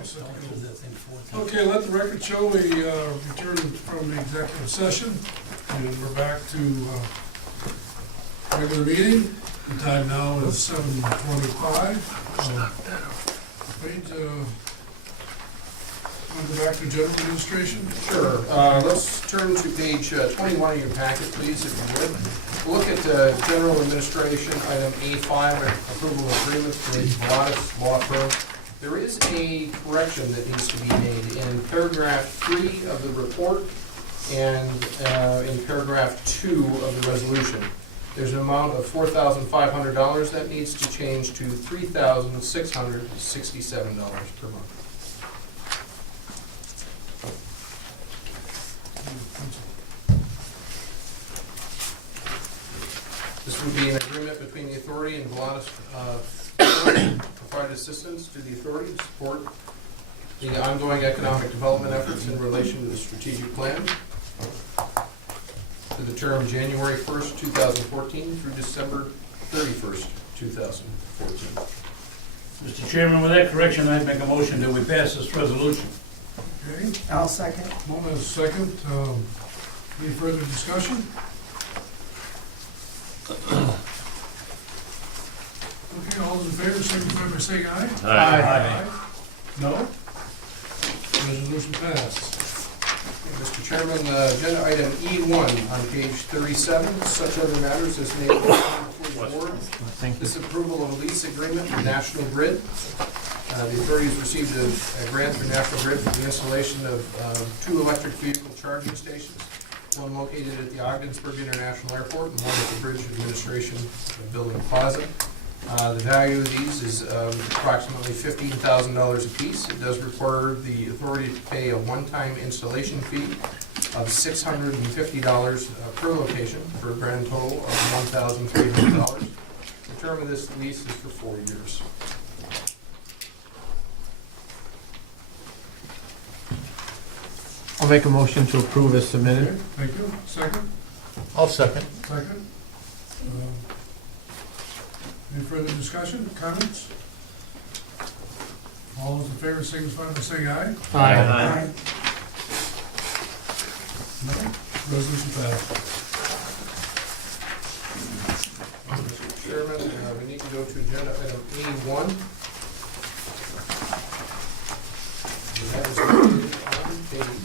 Okay, let the record show we returned from the executive session, and we're back to regular meeting. The time now is 7:25. Want to go back to general administration? Sure. Let's turn to page 21 of your packet, please, if you would. Look at general administration, item A5, approval of agreement for the Pilatus Law Firm. There is a correction that needs to be made in paragraph 3 of the report and in paragraph 2 of the resolution. There's an amount of $4,500 that needs to change to $3,667 per month. This would be an agreement between the authority and Pilatus provide assistance to the authority to support the ongoing economic development efforts in relation to the strategic plan for the term January 1st, 2014 through December 31st, 2014. Mr. Chairman, with that correction, I'd make a motion that we pass this resolution. Okay, I'll second. Mona is second. Any further discussion? Okay, all those in favor, signify by saying aye. Aye. No? Resolution passed. Mr. Chairman, agenda item E1 on page 37, such other matters as may come before the board. This approval of a lease agreement with National Grid. The authority has received a grant through National Grid for the installation of 2 electric vehicle charging stations, one located at the Ogdensburg International Airport and one at the Bridge Administration Building Plaza. The value of these is approximately $15,000 apiece. It does require the authority to pay a one-time installation fee of $650 per location for a grand total of $1,300. The term of this lease is for 4 years. I'll make a motion to approve as submitted. Okay, thank you. Second? I'll second. Second. Any further discussion, comments? All those in favor, signify by saying aye. Aye. No? Resolution passed. Mr. Chairman, we need to go to agenda item A1. That is located on page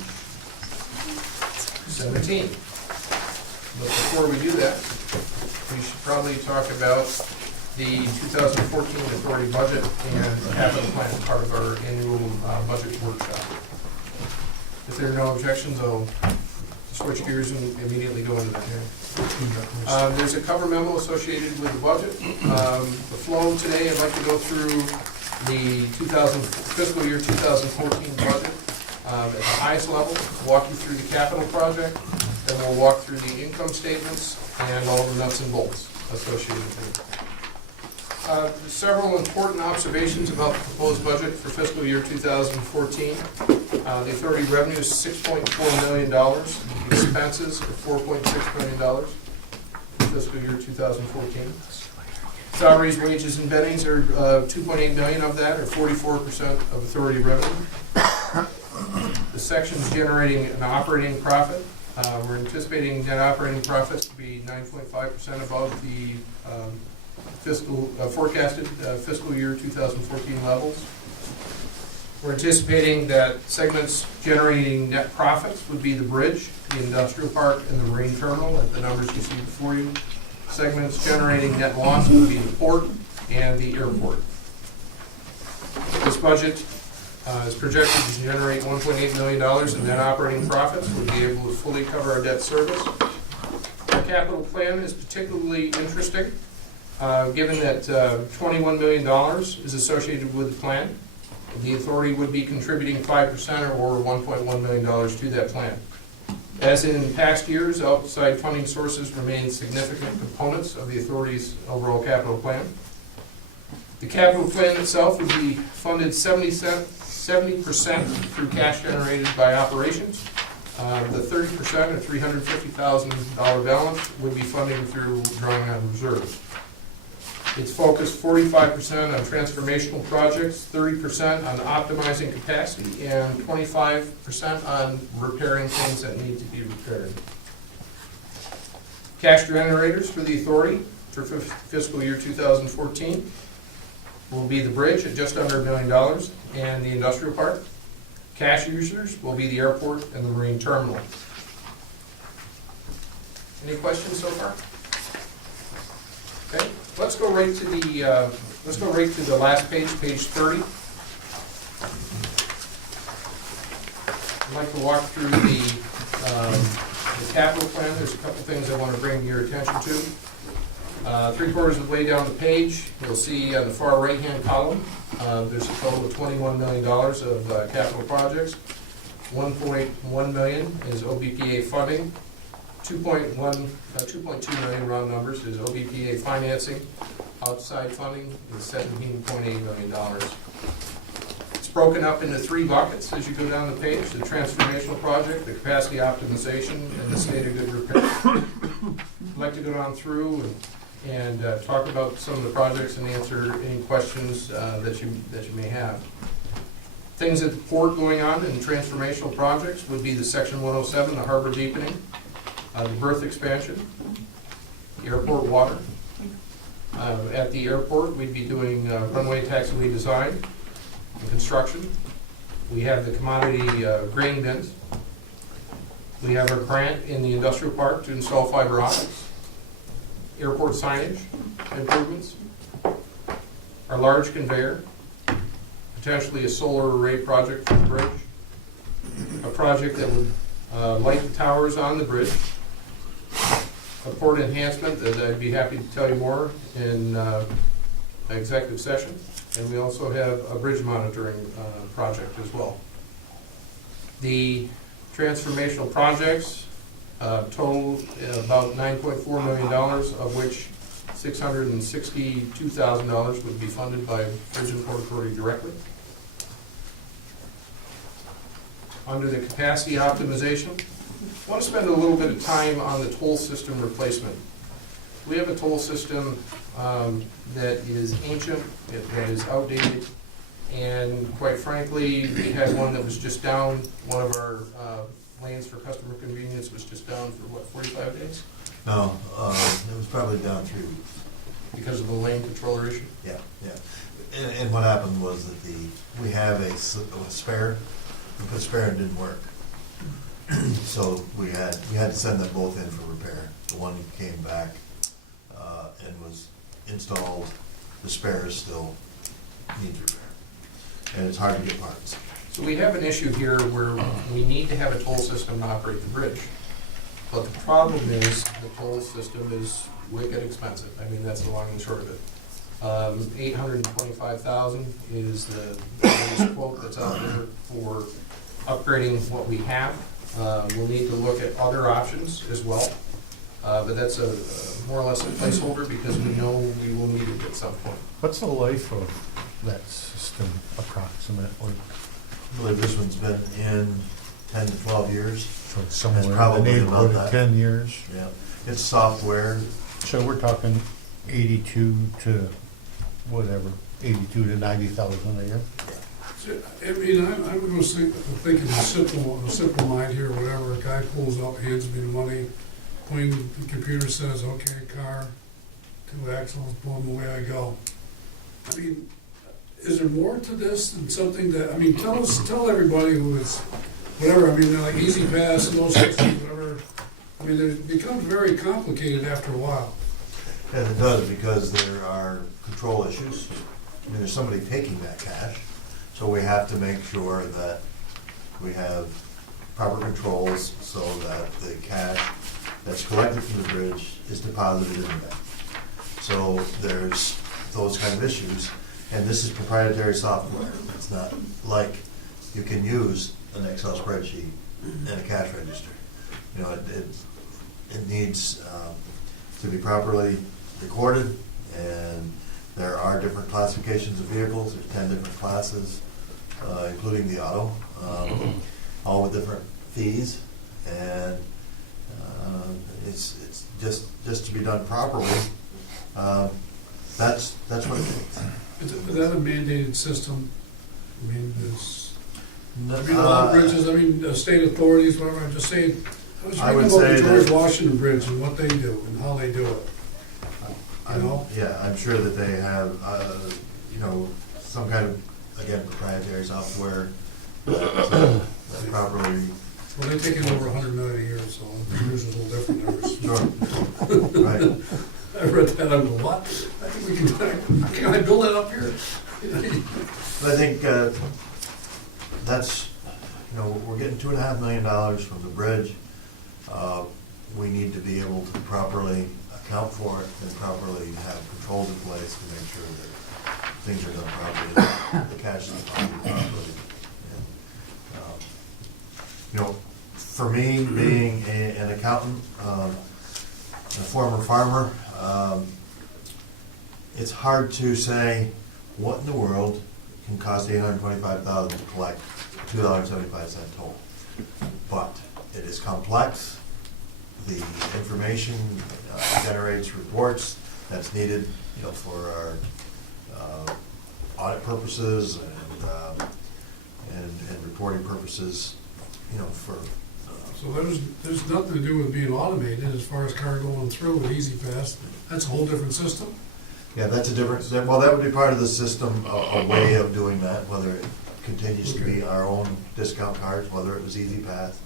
17. But before we do that, we should probably talk about the 2014 authority budget and capital plan, part of our annual budget workshop. If there are no objections, I'll switch gears and immediately go into that here. There's a cover memo associated with the budget. The flow today, I'd like to go through the fiscal year 2014 budget at the highest level, walk you through the capital project, then we'll walk through the income statements and all the nuts and bolts associated with it. Several important observations about the proposed budget for fiscal year 2014. The authority revenue is $6.4 million. Expenses are $4.6 million for fiscal year 2014. Salaries, wages, and bettings are $2.8 million of that, or 44% of authority revenue. The section's generating an operating profit. We're anticipating net operating profits to be 9.5% above the forecasted fiscal year 2014 levels. We're anticipating that segments generating net profits would be the bridge, the industrial park, and the marine terminal at the numbers you see before you. Segments generating net loss would be the port and the airport. This budget is projected to generate $1.8 million in net operating profits. We'll be able to fully cover our debt service. Our capital plan is particularly interesting, given that $21 million is associated with the plan. The authority would be contributing 5% or $1.1 million to that plan. As in past years, outside funding sources remain significant components of the authority's overall capital plan. The capital plan itself would be funded 70% through cash generated by operations. The 30% or $350,000 balance would be funding through drawing on reserves. It's focused 45% on transformational projects, 30% on optimizing capacity, and 25% on repairing things that need to be repaired. Cash generators for the authority for fiscal year 2014 will be the bridge at just under $1 million and the industrial park. Cash users will be the airport and the marine terminal. Any questions so far? Okay, let's go right to the last page, page 30. I'd like to walk through the capital plan. There's a couple things I want to bring your attention to. 3/4 of the way down the page, you'll see on the far right-hand column, there's a total of $21 million of capital projects. 1.1 million is OBPA funding. 2.2 million round numbers is OBPA financing. Outside funding is $17.8 million. It's broken up into 3 buckets as you go down the page: the transformational project, the capacity optimization, and the state of good repair. I'd like to go down through and talk about some of the projects and answer any questions that you may have. Things at the port going on in transformational projects would be the Section 107, the harbor deepening, the berth expansion, the airport water. At the airport, we'd be doing runway taxiway design and construction. We have the commodity grain bins. We have our grant in the industrial park to install fiber optics, airport signage improvements, our large conveyor, potentially a solar array project for the bridge, a project that would light the towers on the bridge, a port enhancement that I'd be happy to tell you more in executive session, and we also have a bridge monitoring project as well. The transformational projects total about $9.4 million, of which $662,000 would be funded by Bridge and Port Authority directly. Under the capacity optimization, I want to spend a little bit of time on the toll system replacement. We have a toll system that is ancient, that is outdated, and quite frankly, we had one that was just down. One of our lanes for customer convenience was just down for, what, 45 days? No, it was probably down 3 weeks. Because of the lane controller issue? Yeah, yeah. And what happened was that we have a spare, we put spare and it didn't work. So we had to send them both in for repair. The one came back and was installed. The spare still needs repair. And it's hard to get parts. So we have an issue here where we need to have a toll system to operate the bridge. But the problem is the toll system is wicked expensive. I mean, that's the long and short of it. $825,000 is the latest quote that's out there for upgrading what we have. We'll need to look at other options as well. But that's more or less a placeholder because we know we will need it at some point. What's the life of that system approximately? I believe this one's been in 10 to 12 years. So it's somewhere in the probably neighborhood about of that. 10 years. Yeah, it's software. So we're talking 82 to whatever, 82 to 90,000 a year. So, I mean, I'm going to think of a simple mind here, whatever. A guy pulls up, hands me the money, the computer says, okay, car, 2 axles, boom, away I go. I mean, is there more to this than something that, I mean, tell everybody who is, whatever, I mean, like Easy Pass, no system, whatever. I mean, it becomes very complicated after a while. And it does because there are control issues. I mean, there's somebody taking that cash. So we have to make sure that we have proper controls so that the cash that's collected from the bridge is deposited in the bank. So there's those kind of issues. And this is proprietary software. It's not like you can use an Excel spreadsheet and a cash register. You know, it needs to be properly recorded, and there are different classifications of vehicles. There's 10 different classes, including the auto, all with different fees, and it's just to be done properly. That's what it takes. Is that a mandated system? I mean, No, a lot of bridges, I mean, state authorities, whatever, I'm just saying, I was I reading would about the say George that- Washington Bridge and what they do and how they do it. You know? Yeah, I'm sure that they have, you know, some kind of, again, proprietary software that properly. Well, they take in over 100 million a year, so yours is a little different than ours. Sure. Right. I read that, I go, what? I think we can I build that up here? But I think that's, you know, we're getting $2.5 million from the bridge. We need to be able to properly account for it and properly have controls in place to make sure that things are done properly, the cash is funded properly. And, you know, for me, being an accountant, a former farmer, it's hard to say what in the world can cost $825,000 to collect $2.75 total. But it is complex. The information generates reports that's needed, you know, for our audit purposes and reporting purposes, you know, for. So there's nothing to do with being automated as far as car going through with Easy Pass. That's a whole different system. Yeah, that's a different, well, that would be part of the system, a way of doing that, whether it continues to be our own discount cards, whether it was Easy Pass.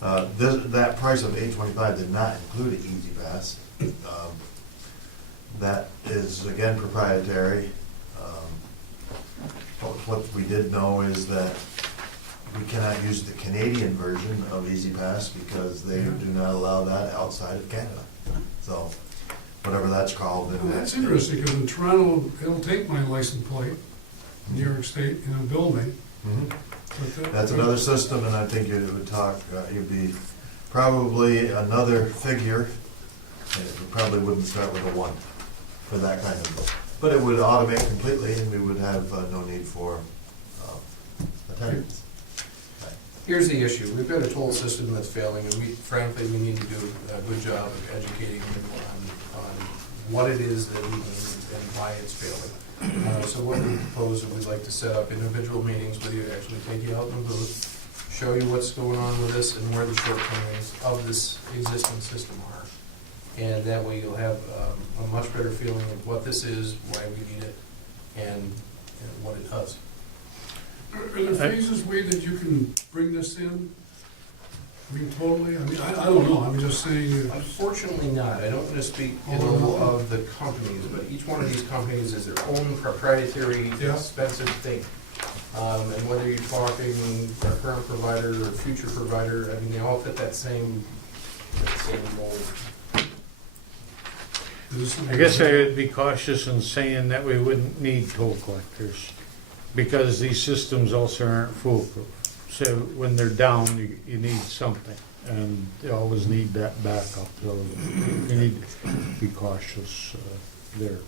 That price of $825 did not include an Easy Pass. That is, again, proprietary. What we did know is that we cannot use the Canadian version of Easy Pass because they do not allow that outside of Canada. So, whatever that's called. Well, that's interesting, because in Toronto, it'll take my license plate, New York State, and it'll bill me. But That's another system, and I think it would talk, it'd be probably another figure, and it probably wouldn't start with a 1 for that kind of, but it would automate completely, and we would have no need for attendance. Here's the issue, we've got a toll system that's failing, and frankly, we need to do a good job of educating people on what it is that we need and why it's failing. So what we propose is we'd like to set up individual meetings with you, actually take you out in the booth, show you what's going on with this and where the shortcomings of this existing system are. And that way you'll have a much better feeling of what this is, why we need it, and what it does. Are there phases, Wade, that you can bring this in? I mean, totally? I mean, I don't know, I'm just saying. Unfortunately not. I don't want to speak ill of the companies, but each one of these companies is their own proprietary, Yeah. expensive thing. And whether you're talking our current provider or future provider, I mean, they all fit that same mold. I guess I would be cautious in saying that we wouldn't need toll collectors, because these systems also aren't foolproof. So when they're down, you need something, and you always need that backup, so you need to be cautious there.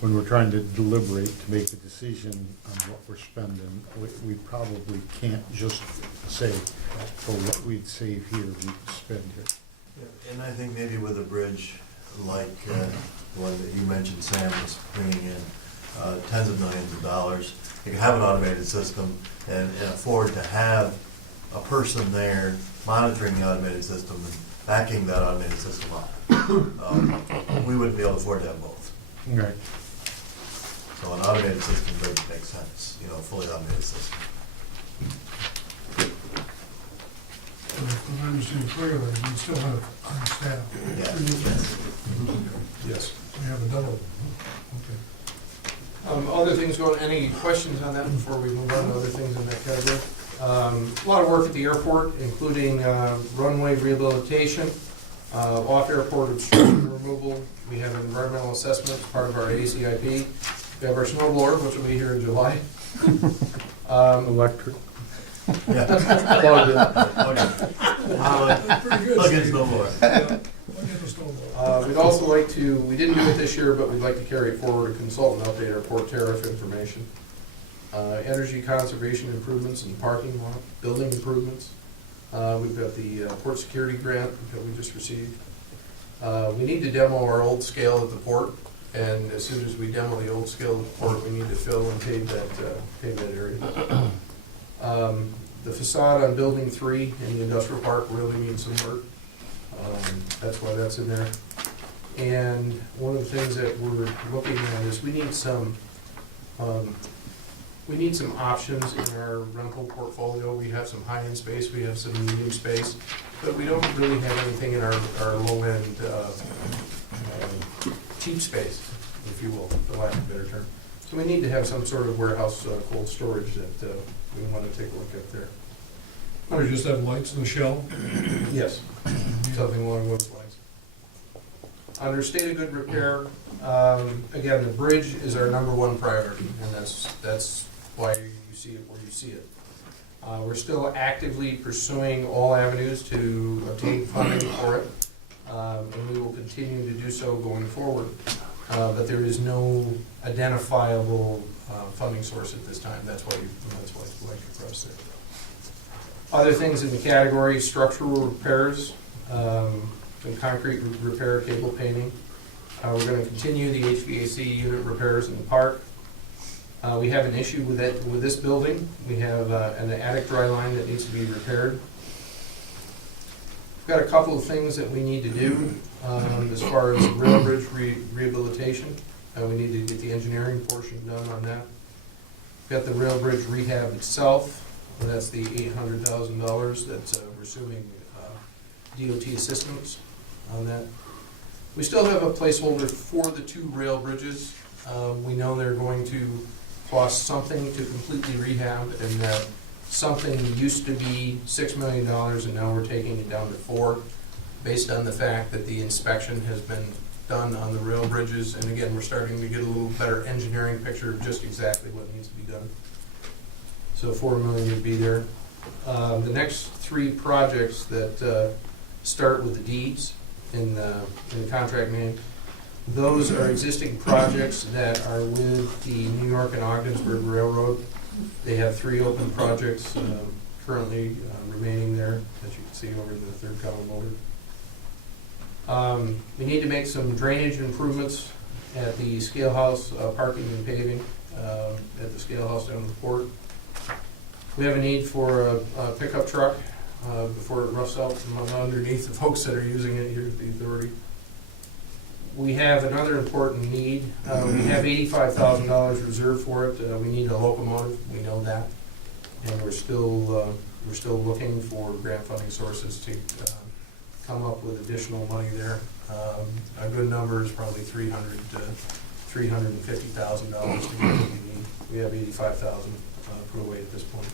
When we're trying to deliberate to make a decision on what we're spending, we probably can't just say, for what we'd save here, we'd spend here. And I think maybe with a bridge like the one that you mentioned, Sam, is bringing in tens of millions of dollars, you can have an automated system and afford to have a person there monitoring the automated system and backing that automated system up. We wouldn't be able to afford to have both. Right. So an automated system doesn't make sense, you know, a fully automated system. If I understand clearly, you still have on staff. Yes. We have a double. Okay. Other things going, any questions on that before we move on to other things in that category? A lot of work at the airport, including runway rehabilitation, off-airport obstruction removal. We have an environmental assessment, part of our ACIP. We have our snow blower, which will be here in July. Electric. Yeah. Plug Pretty good. Plug in Steve. no more. Yeah. Look at the snowball. We'd also like to, we didn't do it this year, but we'd like to carry it forward, a consultant update our port tariff information. Energy conservation improvements and parking lot, building improvements. We've got the port security grant that we just received. We need to demo our old scale at the port. And as soon as we demo the old scale port, we need to fill and pave that area. The facade on building 3 in the industrial park really needs some work. That's why that's in there. And one of the things that we're looking at is we need some options in our rental portfolio. We have some high-end space, we have some medium space, but we don't really have anything in our low-end cheap space, if you will, for lack of a better term. So we need to have some sort of warehouse cold storage that we want to take a look at there. Or just have lights in the shell? Yes, something along those lines. Under state of good repair, again, the bridge is our #1 priority, and that's why you see it where you see it. We're still actively pursuing all avenues to obtain funding for it, and we will continue to do so going forward. But there is no identifiable funding source at this time. That's why it's like across there. Other things in the category: structural repairs, and concrete repair, cable painting. We're going to continue the HVAC unit repairs in the park. We have an issue with this building. We have an attic dry line that needs to be repaired. We've got a couple of things that we need to do as far as rail bridge rehabilitation. We need to get the engineering portion done on that. We've got the rail bridge rehab itself. And that's the $800,000 that we're assuming DOT assistance on that. We still have a placeholder for the 2 rail bridges. We know they're going to cost something to completely rehab, and that something used to be $6 million, and now we're taking it down to 4, based on the fact that the inspection has been done on the rail bridges. And again, we're starting to get a little better engineering picture of just exactly what needs to be done. So $4 million would be there. The next 3 projects that start with the deeds in the contract name, those are existing projects that are with the New York and Ogdensburg Railroad. They have 3 open projects currently remaining there, as you can see over in the 3rd column over. We need to make some drainage improvements at the scale house, parking and paving at the scale house down the port. We have a need for a pickup truck before it roughs out from underneath the folks that are using it here at the authority. We have another important need. We have $85,000 reserved for it. We need a locomotive. We know that, and we're still looking for grant funding sources to come up with additional money there. A good number is probably $350,000 to get what we need. We have $85,000 put away at this point.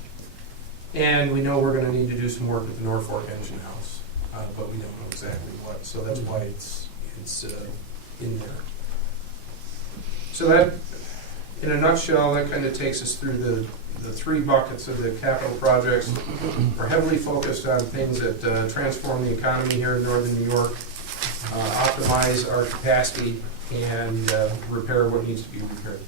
And we know we're going to need to do some work at the Norfolk Engine House, but we don't know exactly what. So that's why it's in there. So that, in a nutshell, that kind of takes us through the 3 buckets of the capital projects. We're heavily focused on things that transform the economy here in northern New York, optimize our capacity, and repair what needs to be repaired.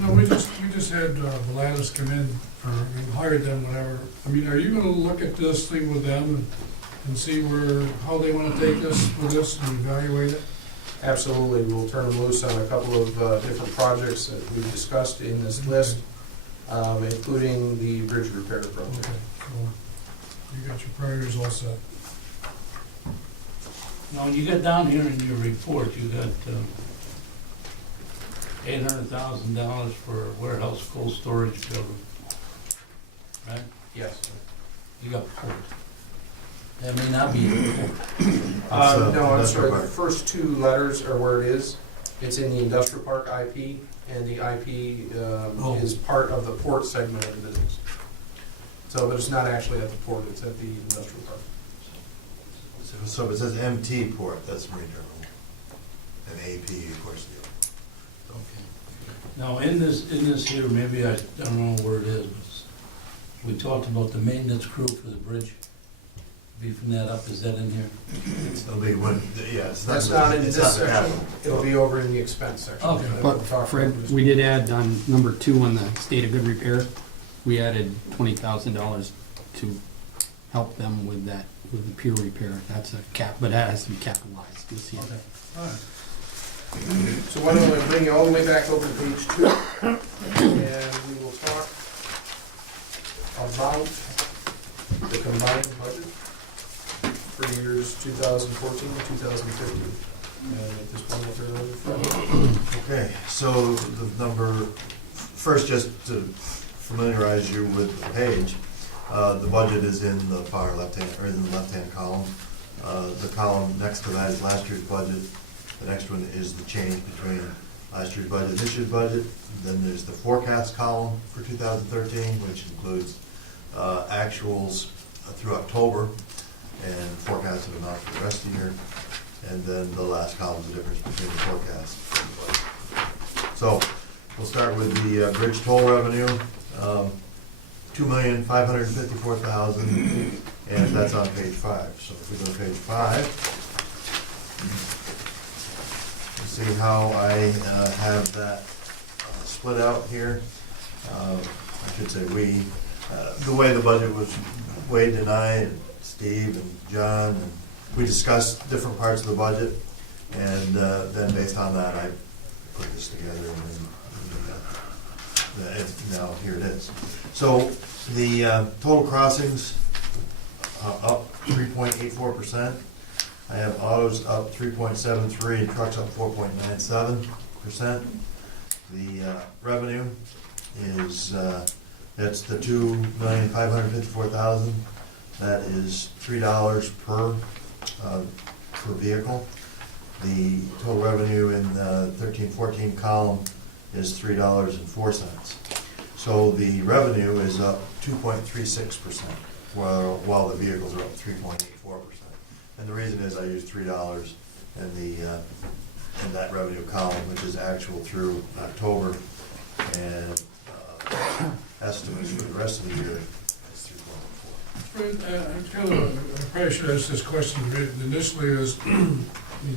No, we just had Volatus come in, and hired them, whatever. I mean, are you gonna look at this thing with them and see how they wanna take this with this and evaluate it? Absolutely, we'll turn them loose on a couple of different projects that we've discussed in this list, including the bridge repair project. Okay, so you got your priorities all set. Now, when you get down here in your report, you got $800,000 for warehouse cold storage building, right? Yes. You got port. That may not be a port. No, I'm Industrial sorry, the park. first 2 letters are where it is. It's in the industrial park IP, and the IP is part of the port segment of the business. So, but it's not actually at the port, it's at the industrial park. So it says MT port, that's marine terminal, and AP, of course, the Okay. Now, in this here, maybe I don't know where it is, but we talked about the maintenance crew for the bridge. Beefing that up, is that in here? It'll be when, yeah, it's not. That's not in it's this not the section, capital. it'll be over in the expense section. Okay. that we'll But talk Fred, about. we did add on number 2 on the state of good repair, we added $20,000 to help them with that, with the peer repair. That's a cap, but that has to be capitalized. You'll see Okay, it. all right. So why don't I bring you all the way back over to page 2, and we will talk about the combined budget for years 2014 and 2015. And at this point, I'll turn it over to Fred. Okay, so the number, first, just to familiarize you with the page, the budget is in the far left-hand, or in the left-hand column. The column next to that is last year's budget. The next one is the change between last year's budget and this year's budget. Then there's the forecast column for 2013, which includes actuals through October and forecasted amounts for the rest of the year. And then the last column is the difference between the forecast and the budget. So we'll start with the bridge toll revenue, $2,554,000, and that's on page 5. So if we go to page 5, you see how I have that split out here. I should say we. The way the budget was, Wade and I and Steve and John, and we discussed different parts of the budget, and then based on that, I put this together, and then now here it is. So the total crossings up 3.84%. I have autos up 3.73%, and trucks up 4.97%. The revenue is that's the $2,554,000. That is $3 per vehicle. The total revenue in the 13-14 column is $3.04. So the revenue is up 2.36%, while the vehicles are up 3.84%. And the reason is I use $3 in that revenue column, which is actual through October, and estimates for the rest of the year is 3.4. I probably should ask this question initially, is the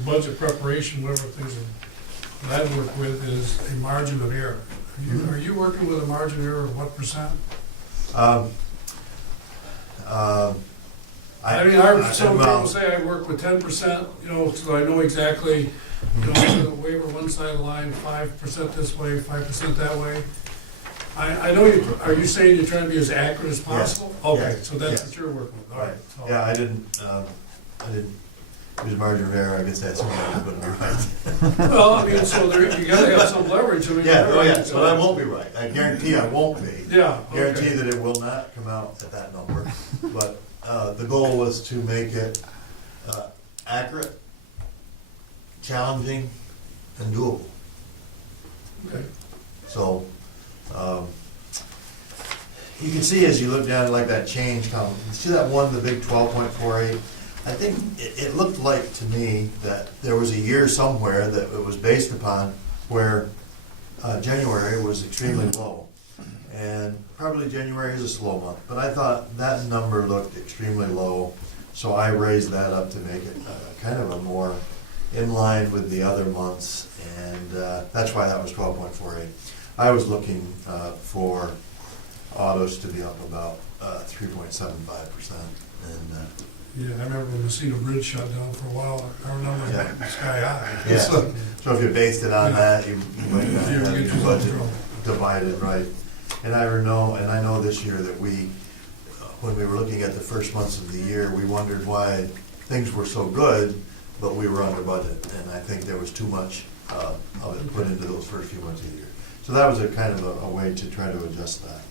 budget preparation, whatever things that I work with, is a margin of error. Are you working with a margin of error of what percent? I mean, some people say I work with 10%, so I know exactly, the waiver one side of the line, 5% this way, 5% that way. I know are you saying you're trying to be as accurate as possible? Yes. Okay, Yes. so that's Yes. what you're working with, all right. So- Yeah, I didn't use margin of error. I guess that's something, but I'm right. Well, I mean, so you gotta have some leverage, I mean. Yeah, oh yeah, so I won't be right. I guarantee I won't be. Yeah, Guarantee okay. that it will not come out at that number. But the goal was to make it accurate, challenging, and doable. Okay. So, you can see as you look down like that change column, you see that one, the big 12.48? I think it looked like to me that there was a year somewhere that it was based upon where January was extremely low. And probably January is a slow month, but I thought that number looked extremely low, so I raised that up to make it kind of a more in line with the other months, and that's why that was 12.48. I was looking for autos to be up about 3.75%, and Yeah, I remember when Messina Bridge shut down for a while, I remember it Yeah. went sky high. yeah. So, So if you based it on that, you might not you have get your yourself in budget trouble. divided right. And I know this year that when we were looking at the first months of the year, we wondered why things were so good, but we were under budget, and I think there was too much of it put into those first few months of the year. So that was a kind of a way to try to adjust that.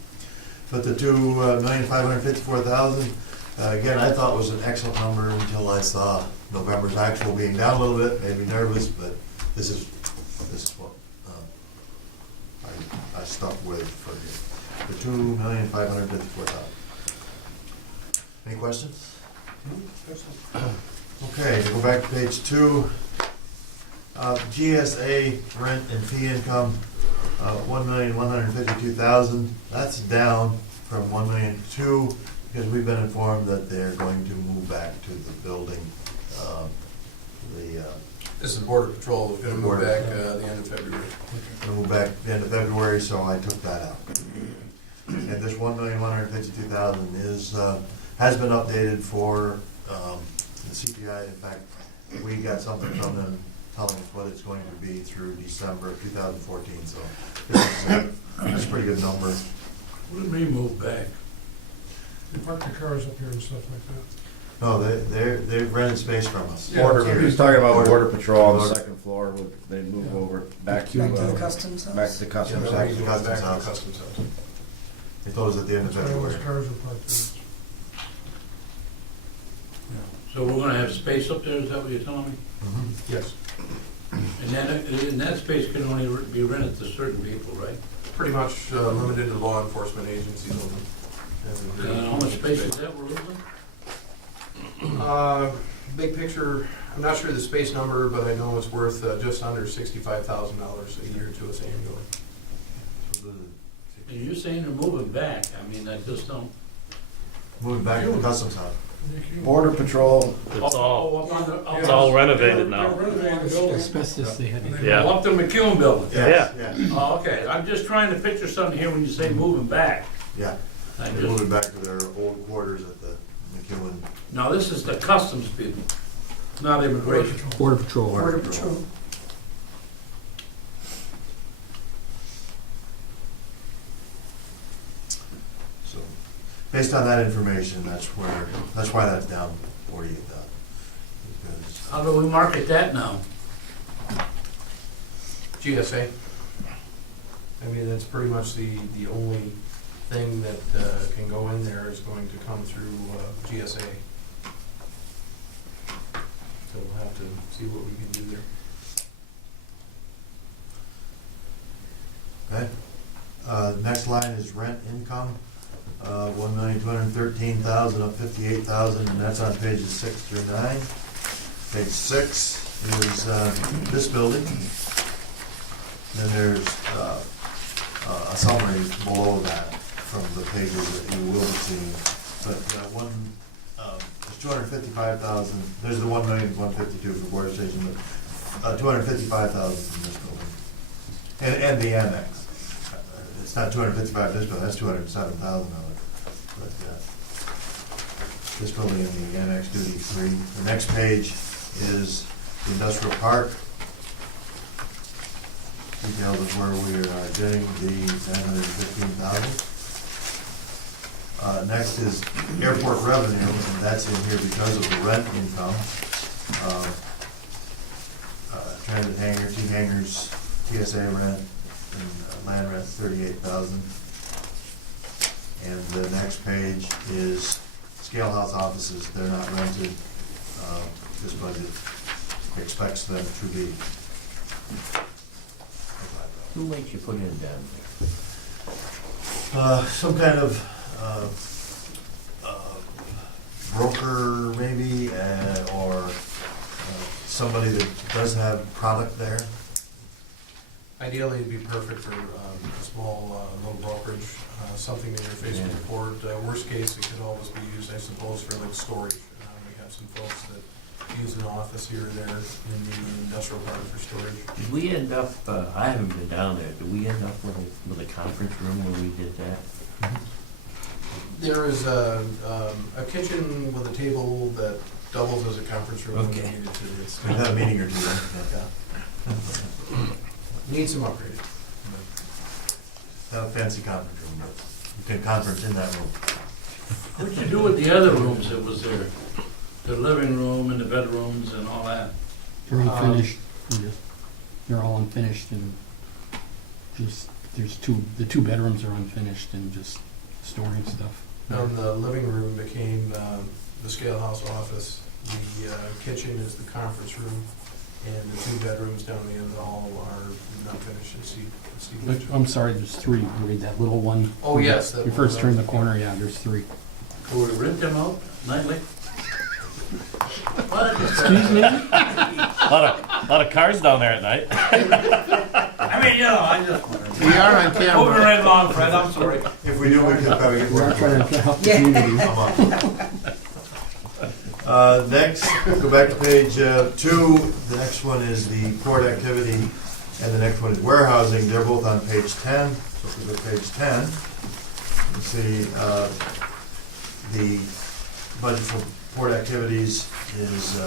But the $2,554,000, again, I thought was an excellent number until I saw November's actual being down a little bit, made me nervous, but this is what I stuck with for the $2,554,000. Any questions? Okay, to go back to page 2. GSA rent and fee income, $1,152,000. That's down from $1,000,002 because we've been informed that they're going to move back to the building. This is Border Patrol, we're gonna move back the end of February. Gonna move back the end of February, so I took that out. And this $1,152,000 has been updated for the CPI. In fact, we got something from them telling us what it's going to be through December of 2014, so that's a pretty good number. What do you mean move back? They park their cars up here and stuff like that. No, they've rented space from us. Yeah. Border, he's talking about border patrol on the Border. second floor, they move over back to, Back to the customs house? back to the Yeah, customs they're house. ready to go back to the customs house. They told us at the end of That's why all those February. cars are parked there. So we're gonna have space up there, is that what you're telling me? Mhm. Yes. And that space can only be rented to certain people, right? Pretty much limited to law enforcement agencies only. How much space is that we're losing? Big picture, I'm not sure the space number, but I know it's worth just under $65,000 a year to us annually. And you're saying they're moving back, I mean, I just don't. Moving back to the customs house. Border patrol, It's all, Up on the- up it's on all the- renovated They're now. renovating the building. Asbestos they had to do. Yeah. Up the McEwen building. Yes, yeah, Oh, okay, I'm just trying to picture something here when you say moving back. yeah. I They're just, moving back to their old quarters at the McEwen. now, this is the customs people, not immigration. Border Patrol. Border Patrol. So, based on that information, that's why that's down 48,000. Because How do we market that now? GSA. I mean, that's pretty much the only thing that can go in there is going to come through GSA. So we'll have to see what we can do there. Okay. Next line is rent income, 1,213,000 up 58,000, and that's on pages 6 through 9. Page 6 is this building. Then there's a summary below that from the pages that you will be seeing. But there's 255,000. There's the 1,152,000 for border station, but 255,000 from this building, and the annex. It's not 255 this building, that's $207,000. But this building and the annex do these three. The next page is the industrial park. Details of where we are getting the 915,000. Next is airport revenue, and that's in here because of the rent income. Transit hangar, T hangars, TSA rent, and land rent, 38,000. And the next page is scale house offices. They're not rented. This budget expects them to be. who makes you put it down Some kind of broker maybe, or somebody that does have product there. Ideally, it'd be perfect for a small little brokerage, something that you're facing with court. Worst case, it could always be used, I suppose, for like storage. We have some folks that use an office here or there in the industrial park for storage. Did we end up, I haven't been down there, did we end up with a conference room when we did that? There is a kitchen with a table that doubles as a conference room when Okay. needed to. It's- We've had a meeting or two. Yeah. Needs some upgrading. Not a fancy conference room, but you can conference in that room. What'd you do with the other rooms that was there? The living room and the bedrooms and all that? They're unfinished. They're all unfinished and just, the two bedrooms are unfinished and just storing stuff. And the living room became the scale house office. The kitchen is the conference room, and the two bedrooms down the end of the hall are not finished. And Steve mentioned. I'm sorry, there's three. Read that little one. Oh, yes, that You first one. turn the corner, yeah, there's three. Will we rent them out nightly? What? Excuse me? A lot of cars down there at night. I mean, you know, I just. We are on Moving camera. right along, Fred, I'm sorry. If we do, we could probably get We are work. trying to help the community. Next, go back to page 2. The next one is the port activity, and the next one is warehousing. They're both on page 10. So if we go to page 10, you see the budget for port activities is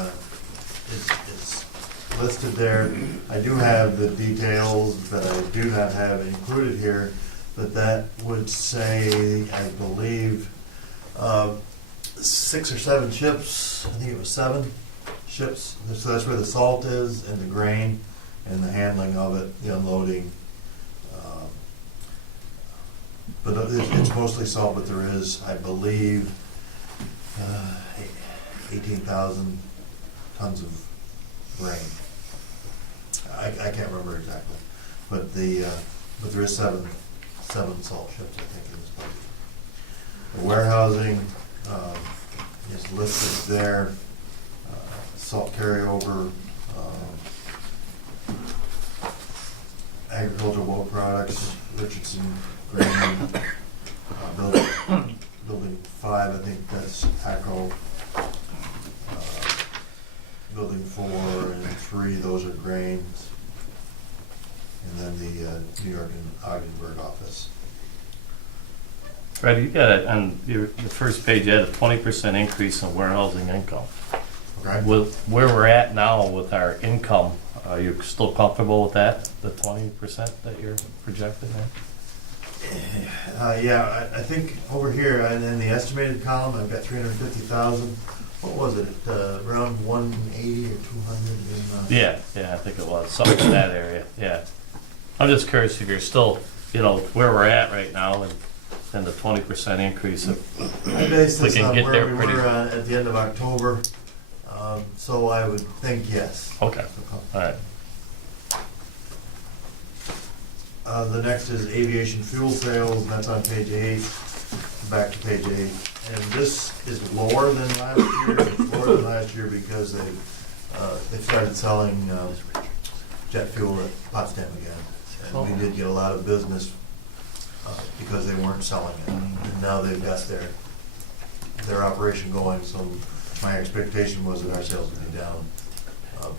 listed there. I do have the details that I do not have included here, but that would say, I believe, 6 or 7 ships, I think it was 7 ships. So that's where the salt is and the grain and the handling of it, the unloading. But it's mostly salt, but there is, I believe, 18,000 tons of grain. I can't remember exactly, but but there is 7 salt ships, I think, in this budget. The warehousing is listed there. Salt carryover, agricultural bulk products, Richardson, grain, building 5, I think that's ACO. Building 4 and 3, those are grains. And then the New York and Ogdensburg office. Fred, you got it on your first page, you had a 20% increase in warehousing income. Okay? With where we're at now with our income, are you still comfortable with that, the 20% that you're projecting there? Yeah, I think over here, and in the estimated column, I've got 350,000. What was it, around 180 or 200? Yeah, I think it was, something in that area, yeah. I'm just curious if you're still, where we're at right now and the 20% increase. I based We this can on get where there we pretty- were at the end of October, so I would think yes. Okay, all right. The next is aviation fuel sales, and that's on page 8, back to page 8. And this is lower than last year. It's lower than last year because they started selling jet fuel at Potsdam again. And we did get a lot of business because they weren't selling it. And now they've got their operation going, so my expectation was that our sales would be down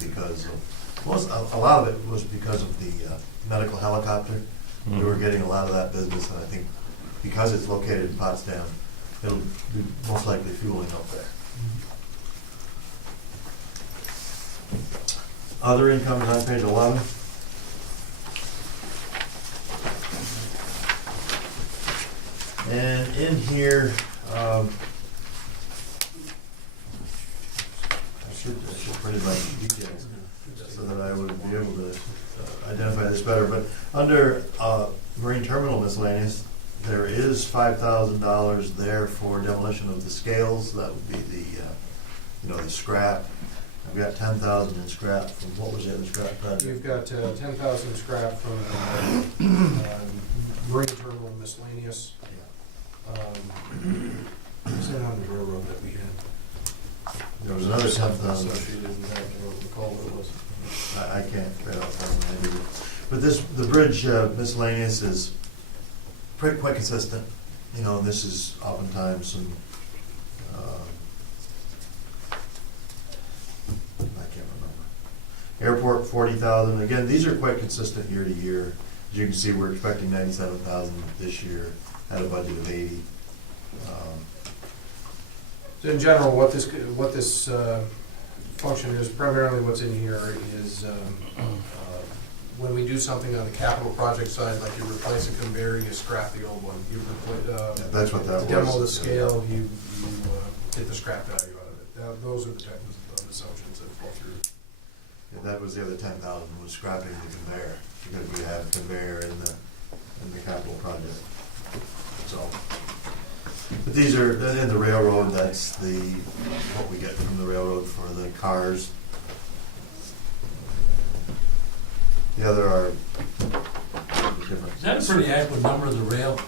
because of, a lot of it was because of the medical helicopter. We were getting a lot of that business, and I think because it's located in Potsdam, it'll be most likely fueling up there. Other income is on page 11. And in here, I should print it by details so that I would be able to identify this better. But under marine terminal miscellaneous, there is $5,000 there for demolition of the scales. That would be the scrap. I've got 10,000 in scrap from, what was the other scrap project? You've got 10,000 scrap from marine terminal miscellaneous. Is that on the railroad that we had? There was another 10,000. Associated with that, I don't recall what it was. I can't right off the top of my head either. But the bridge miscellaneous is quite consistent. And this is oftentimes some, I can't remember. Airport, 40,000. Again, these are quite consistent year to year. As you can see, we're expecting 97,000 this year at a budget of 80. So in general, what this function is, primarily what's in here is when we do something on the capital project side, like you replace a conveyor, you scrap the old one. You That's what that was. demo the scale, you get the scrap value out of it. Those are the type of assumptions that fall through. Yeah, that was the other 10,000 was scrapping the conveyor because we have conveyor in the capital project. So, but these are in the railroad. That's what we get from the railroad for the cars. The other are different. Is that a pretty accurate number of the rail?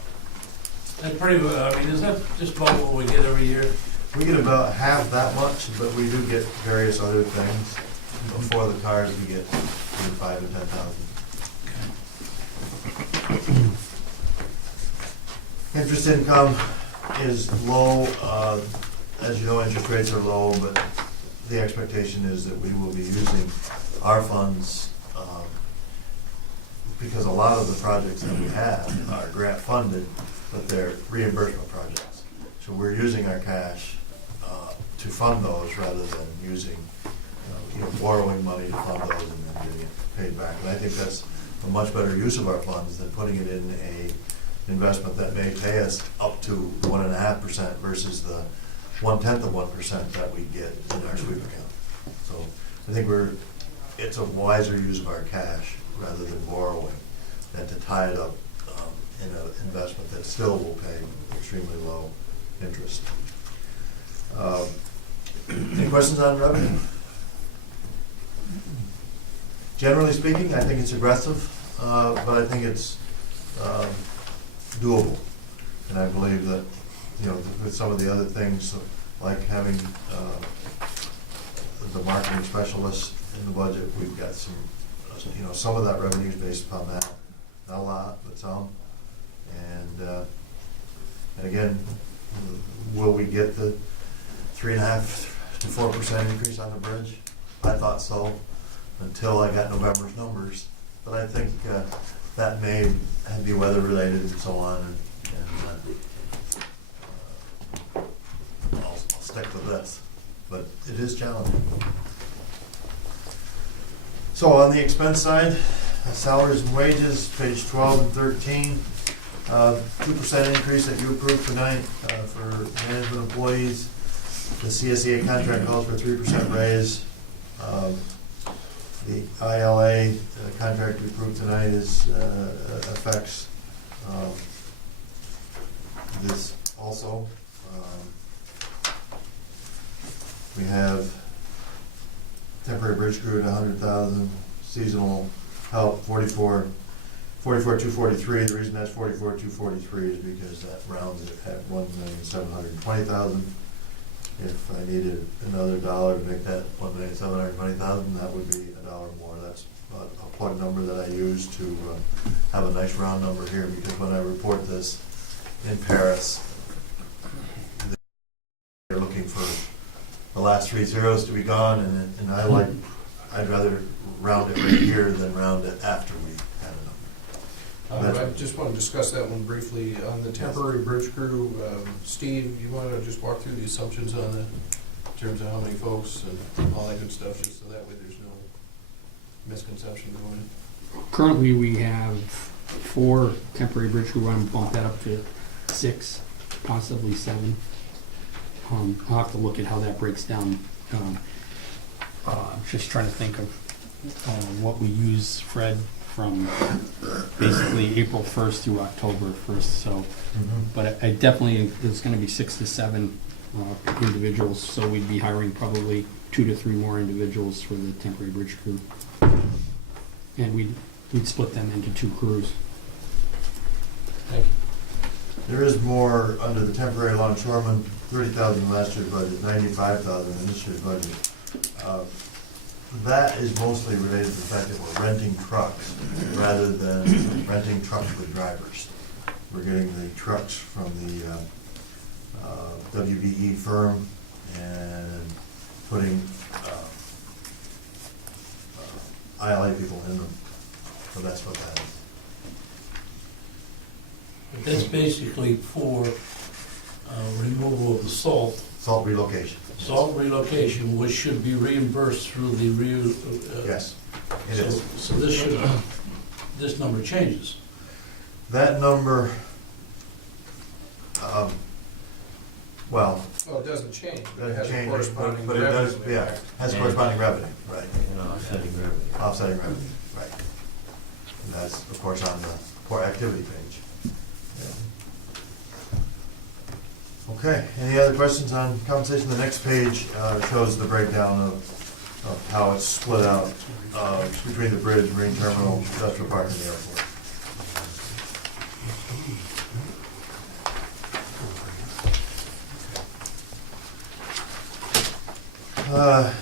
That's pretty, is that just about what we get every year? We get about half that much, but we do get various other things. Before the cars, we get between 5,000 and 10,000. Interest income is low. As you know, interest rates are low, but the expectation is that we will be using our funds because a lot of the projects that we have are grant funded, but they're reimbursement projects. So we're using our cash to fund those rather than using borrowing money to fund those and then getting it paid back. And I think that's a much better use of our funds than putting it in a investment that may pay us up to 1.5% versus the 0.1% that we get in our sweep account. So I think it's a wiser use of our cash rather than borrowing than to tie it up in an investment that still will pay extremely low interest. Any questions on revenue? Generally speaking, I think it's aggressive, but I think it's doable. And I believe that, with some of the other things, like having the marketing specialist in the budget, we've got some, some of that revenue is based upon that. Not a lot, but some. And again, will we get the 3.5% to 4% increase on the bridge? I thought so, until I got November's numbers. But I think that may be weather related and so on, and I'll stick to this. But it is challenging. So on the expense side, salaries and wages, page 12 and 13, 2% increase that you approved tonight for management employees. The CSEA contract calls for 3% raise. The ILA contract we approved tonight affects this also. We have temporary bridge crew at 100,000, seasonal help 44,243. The reason that's 44,243 is because that rounds it at 1,720,000. If I needed another dollar to make that 1,720,000, that would be $1 more. That's a plug number that I use to have a nice round number here, because when I report this in Paris, they're looking for the last 3 zeros to be gone, and I'd rather round it right here than round it after we had a number. I just want to discuss that one briefly. On the temporary bridge crew, Steve, you want to just walk through the assumptions on that, in terms of how many folks and all that good stuff, just so that way there's no misconception going in? Currently, we have 4 temporary bridge crew. I'm gonna bump that up to 6, possibly 7. I'll have to look at how that breaks down. Just trying to think of what we use, Fred, from basically April 1st through October 1st. So, but I definitely, there's going to be 6 to 7 individuals. So we'd be hiring probably 2 to 3 more individuals for the temporary bridge crew, and we'd split them into 2 crews. Thank you. There is more under the temporary longshoreman, 30,000 last year's budget, 95,000 in this year's budget. That is mostly related to the fact that we're renting trucks rather than renting trucks with drivers. We're getting the trucks from the WBE firm and putting ILA people in them. So that's what that is. That's basically for removal of the salt. Salt relocation. Salt relocation, which should be reimbursed through the Yes, it is. So this number changes. That number, well, Oh, it doesn't change, but it doesn't has a change, corresponding but it does, revenue yeah, impact. has corresponding revenue, right. Offsetting revenue. Offsetting revenue, right. And that's, of course, on the core activity page. Okay, any other questions on compensation? The next page shows the breakdown of how it's split out between the bridge, marine terminal, industrial park, and the airport.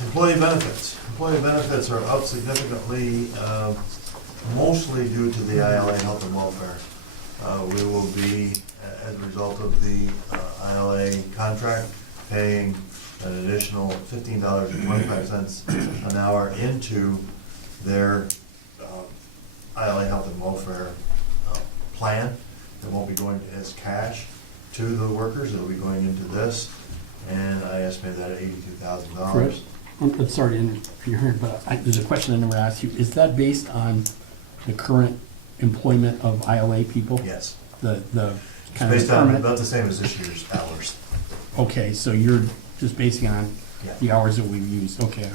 Employee benefits. Employee benefits are up significantly, mostly due to the ILA health and welfare. We will be, as a result of the ILA contract, paying an additional $15.25 an hour into their ILA health and welfare plan. It won't be going as cash to the workers, it'll be going into this, and I estimate that at $82,000. I'm sorry to interfere, but there's a question I never asked you. Is that based on the current employment of ILA people? Yes. The It's kind of based on permanent? about the same as this year's hours. Okay, so you're just basing on Yeah. the hours that we've used, okay.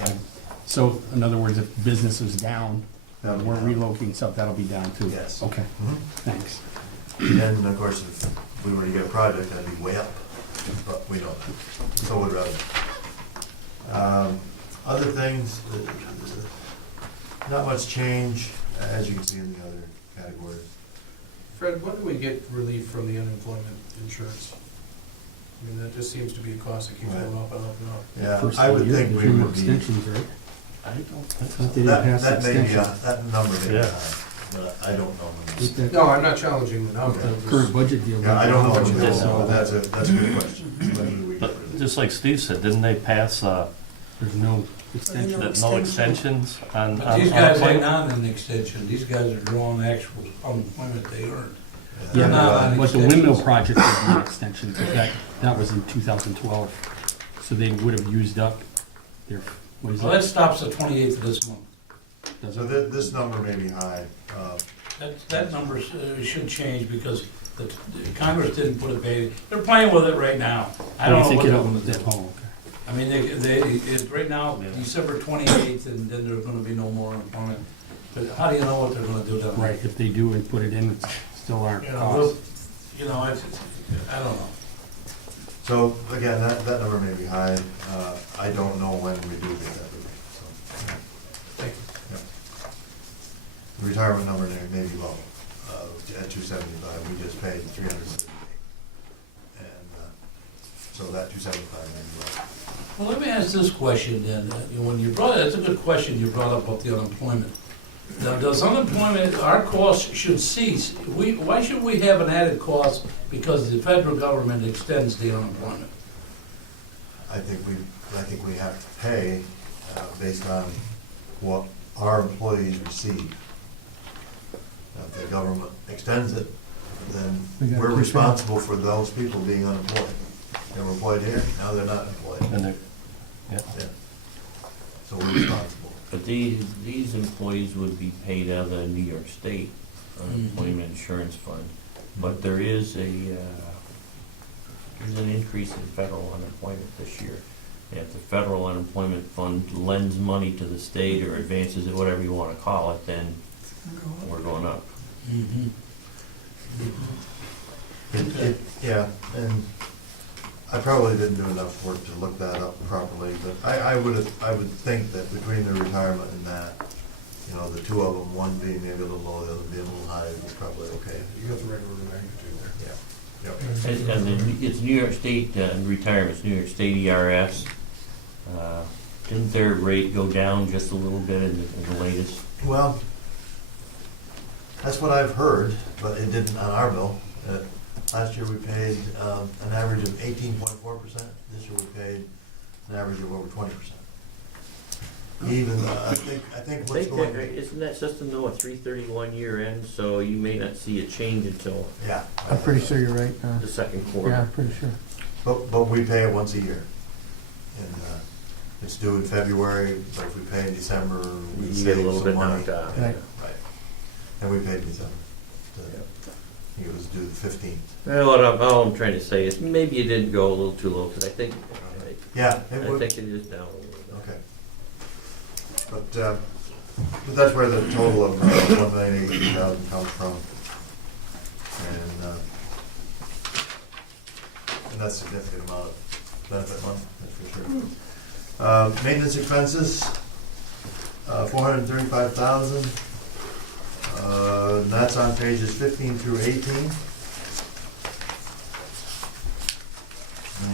So, in other words, if business is down, That'll be we're down. relocating stuff, that'll be down too? Yes. Okay, Mhm. thanks. And of course, if we were to get a project, that'd be way up, but we don't. So would rather. Other things, not much change, as you can see in the other categories. Fred, when do we get relief from the unemployment insurance? I mean, that just seems to be a cost that keeps going up and up and up. Yeah, First I of would the year, think there's we no more would be, extensions, right? I don't think Thought so. they didn't pass that may be, extensions. that number may be Yeah. high, but I don't know. With that- No, I'm not challenging the number. with I'm the just- current budget deal. Yeah, I don't know what you Yeah. know, but that's a good question. When do we get But rid of it? just like Steve said, didn't they pass, There's no extension. that no extensions on But these guys ain't unemployment? on an extension, these guys are drawing actual unemployment they earned. Yeah, not but on but the windmill extensions. project was an extension, because that was in 2012. So they would have used up their, what is Well, that it? stops the 28th of this month. Does So it? this number may be high. That number should change because the Congress didn't put a pay, they're playing with it right now. I don't know what they're gonna do. Oh, okay. I mean, it's right now, December 28th, and then there's gonna be no more unemployment. But how do you know what they're gonna do down there? Right, if they do and put it in, it's still aren't You know, costs. you know, I don't know. So again, that number may be high. I don't know when we do get that relief, so. Thank yeah. The retirement number may be low, at 275, we just paid 378. And, so that 275 may be low. Well, let me ask this question then. When you brought, that's a good question you brought up about the unemployment. Now, does unemployment, our costs should cease? Why should we have an added cost because the federal government extends the unemployment? I think we have to pay, based on what our employees receive. Now, if the government extends it, We then gotta we're keep responsible for those people being unemployed. They were employed here, now they're not employed. And they're, yeah. Yeah. So we're responsible. But these employees would be paid out of the New York State Unemployment Insurance Fund. But there is there's an increase in federal unemployment this year. If the federal unemployment fund lends money to the state or advances it, whatever you wanna call it, then we're going up. Mm-hmm. Yeah, and I probably didn't do enough work to look that up properly, but I would think that between the retirement and that, you know, the two of them, one being maybe a little low, the other being a little high, is probably okay. You got the right order of magnitude there. Yeah. Yep. And then it's New York State retirements, New York State ERS. Didn't their rate go down just a little bit in the latest? Well, that's what I've heard, but it didn't on our bill. Last year we paid an average of 18.4%. This year we paid an average of over 20%. Even, I think what's going. Isn't that system though a 3/31 year end, so you may not see a change until Yeah. I'm pretty sure you're right. the second quarter? Yeah, I'm pretty sure. But we pay it once a year. And it's due in February, but if we pay in December, we You get a save little some bit money. knocked out. Yeah, Right. right. And we paid in December. I think it was due the 15th. Well, all I'm trying to say is maybe you did go a little too low, because I think Yeah, I it would. think it is down a little bit. Okay. But that's where the total of $1,080,000 comes from. And that's a significant amount of benefit money, that's for sure. Maintenance expenses, $435,000. That's on pages 15 through 18.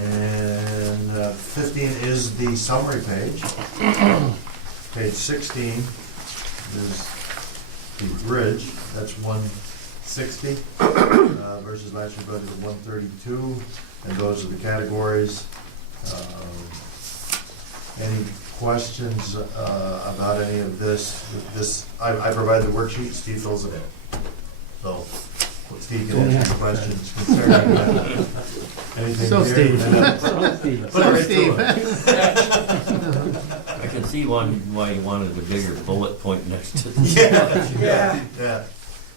And 15 is the summary page. Page 16 is the bridge, that's 160 versus last year's budget of 132, and those are the categories. Any questions about any of this? I provide the worksheet, Steve fills it in. So, Steve can answer any questions concerning that. Anything So here? Steve. So Steve. Put it right through Steve. I why you wanted a bigger bullet point next to this.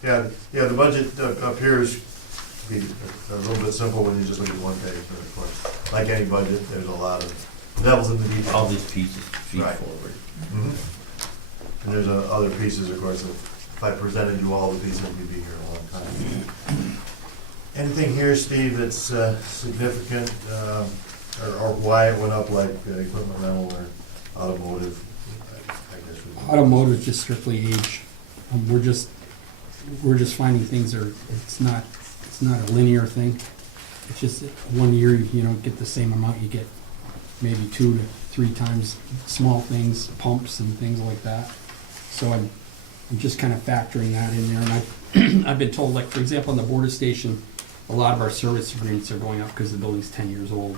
Yeah, the budget appears to be a little bit simple when you just look at one page, but of course, like any budget, there's a lot of devils in the details. All these pieces feed Right. forward. And there's other pieces, of course, that if I presented you all the pieces, we'd be here a long time. Anything here, Steve, that's significant, or why it went up, like equipment rental or automotive? I guess we- Automotive is just strictly age. We're just finding things are, it's not a linear thing. It's just that 1 year, you don't get the same amount, you get maybe 2 to 3 times small things, pumps and things like that. So I'm just kind of factoring that in there, and I've been told, like, for example, on the border station, a lot of our service agreements are going up because the building's 10 years old.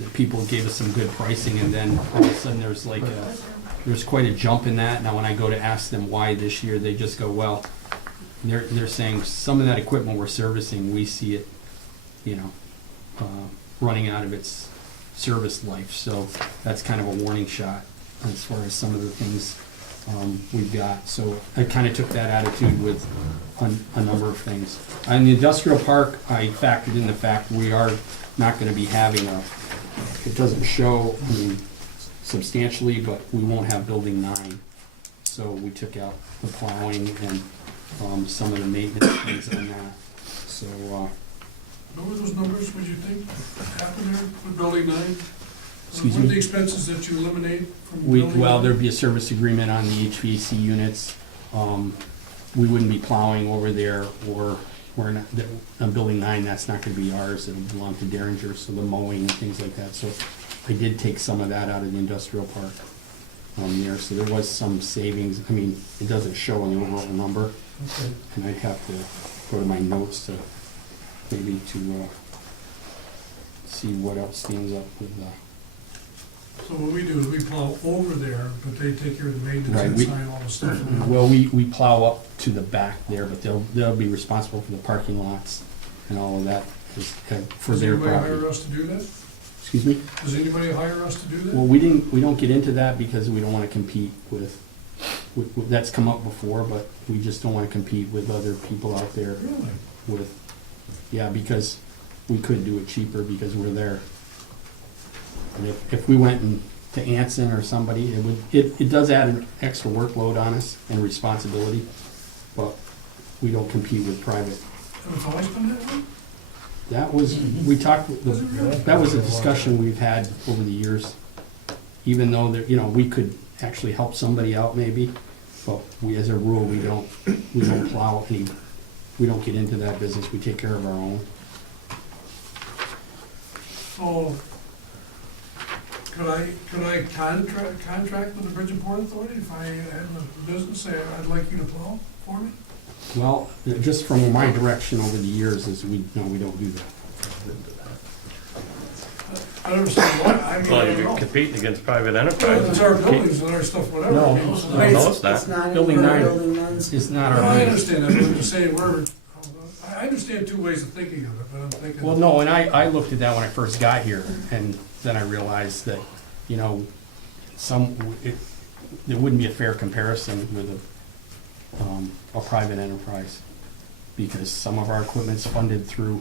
The people gave us some good pricing, and then all of a sudden, there's quite a jump in that. Now, when I go to ask them why this year, they just go, well, they're saying some of that equipment we're servicing, we see it, running out of its service life. So that's kind of a warning shot as far as some of the things we've got. So I kind of took that attitude with a number of things. On the industrial park, I factored in the fact we are not going to be having it doesn't show, substantially, but we won't have building 9. So we took out the plowing and some of the maintenance things on that. So, What were those numbers, would you think, happened there with building 9? Excuse What are me? the expenses that you eliminate from well, building 9? there'd be a service agreement on the HVAC units. We wouldn't be plowing over there, or we're not, on building 9, that's not gonna be ours, it'll belong to Derringer, so the mowing and things like that. So I did take some of that out of the industrial park there, so there was some savings. It doesn't show in the overall number, Okay. and I'd have to go to my notes to, maybe to, see what else stands up with, So what we do is we plow over there, but they take care of the maintenance Right, and we- sign all the stuff. well, we plow up to the back there, but they'll be responsible for the parking lots and all of that for Does their anybody hire property. us to do that? Excuse me? Does anybody hire us to do that? Well, we don't get into that because we don't wanna compete with, that's come up before, but we just don't wanna compete with other people out there Really? with, because we could do it cheaper because we're there. And if we went to Anson or somebody, it does add an extra workload on us and responsibility, but we don't compete with private. And it's always been that way? That was, we talked, that was a discussion we've had over the years. Even though there, we could actually help somebody out maybe, but we, as a rule, we don't plow any, we don't get into that business, we take care of our own. So, could I contract with the Bridge and Port Authority if I had a business, say, I'd like you to plow for me? Well, just from my direction over the years is we don't do that. I don't understand why, I mean, I Well, don't you're know. competing against private Well, It's enterprise. our buildings and our stuff, whatever. No. I mean, so- No, it's not. Building 9 is not No, our I business. understand that, but I'm just saying, I understand 2 ways of thinking of it, but I'm thinking. Well, no, and I looked at that when I first got here, and then I realized that, there wouldn't be a fair comparison with a private enterprise, because some of our equipment's funded through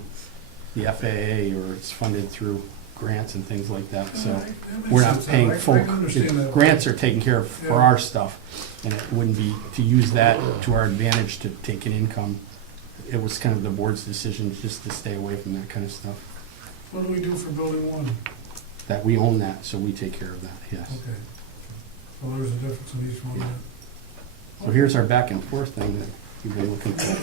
the FAA, or it's funded through grants and things like that, so That makes we're not sense. paying I full. can understand that. Grants are taken care of for Yeah. our stuff, and it wouldn't be, to use that to our advantage to take an income. It was kind of the board's decision just to stay away from that kind of stuff. What do we do for building 1? That we own that, so we take care of that, yes. Okay. Well, there's a difference in each one. So here's our back and forth thing that you've been looking for.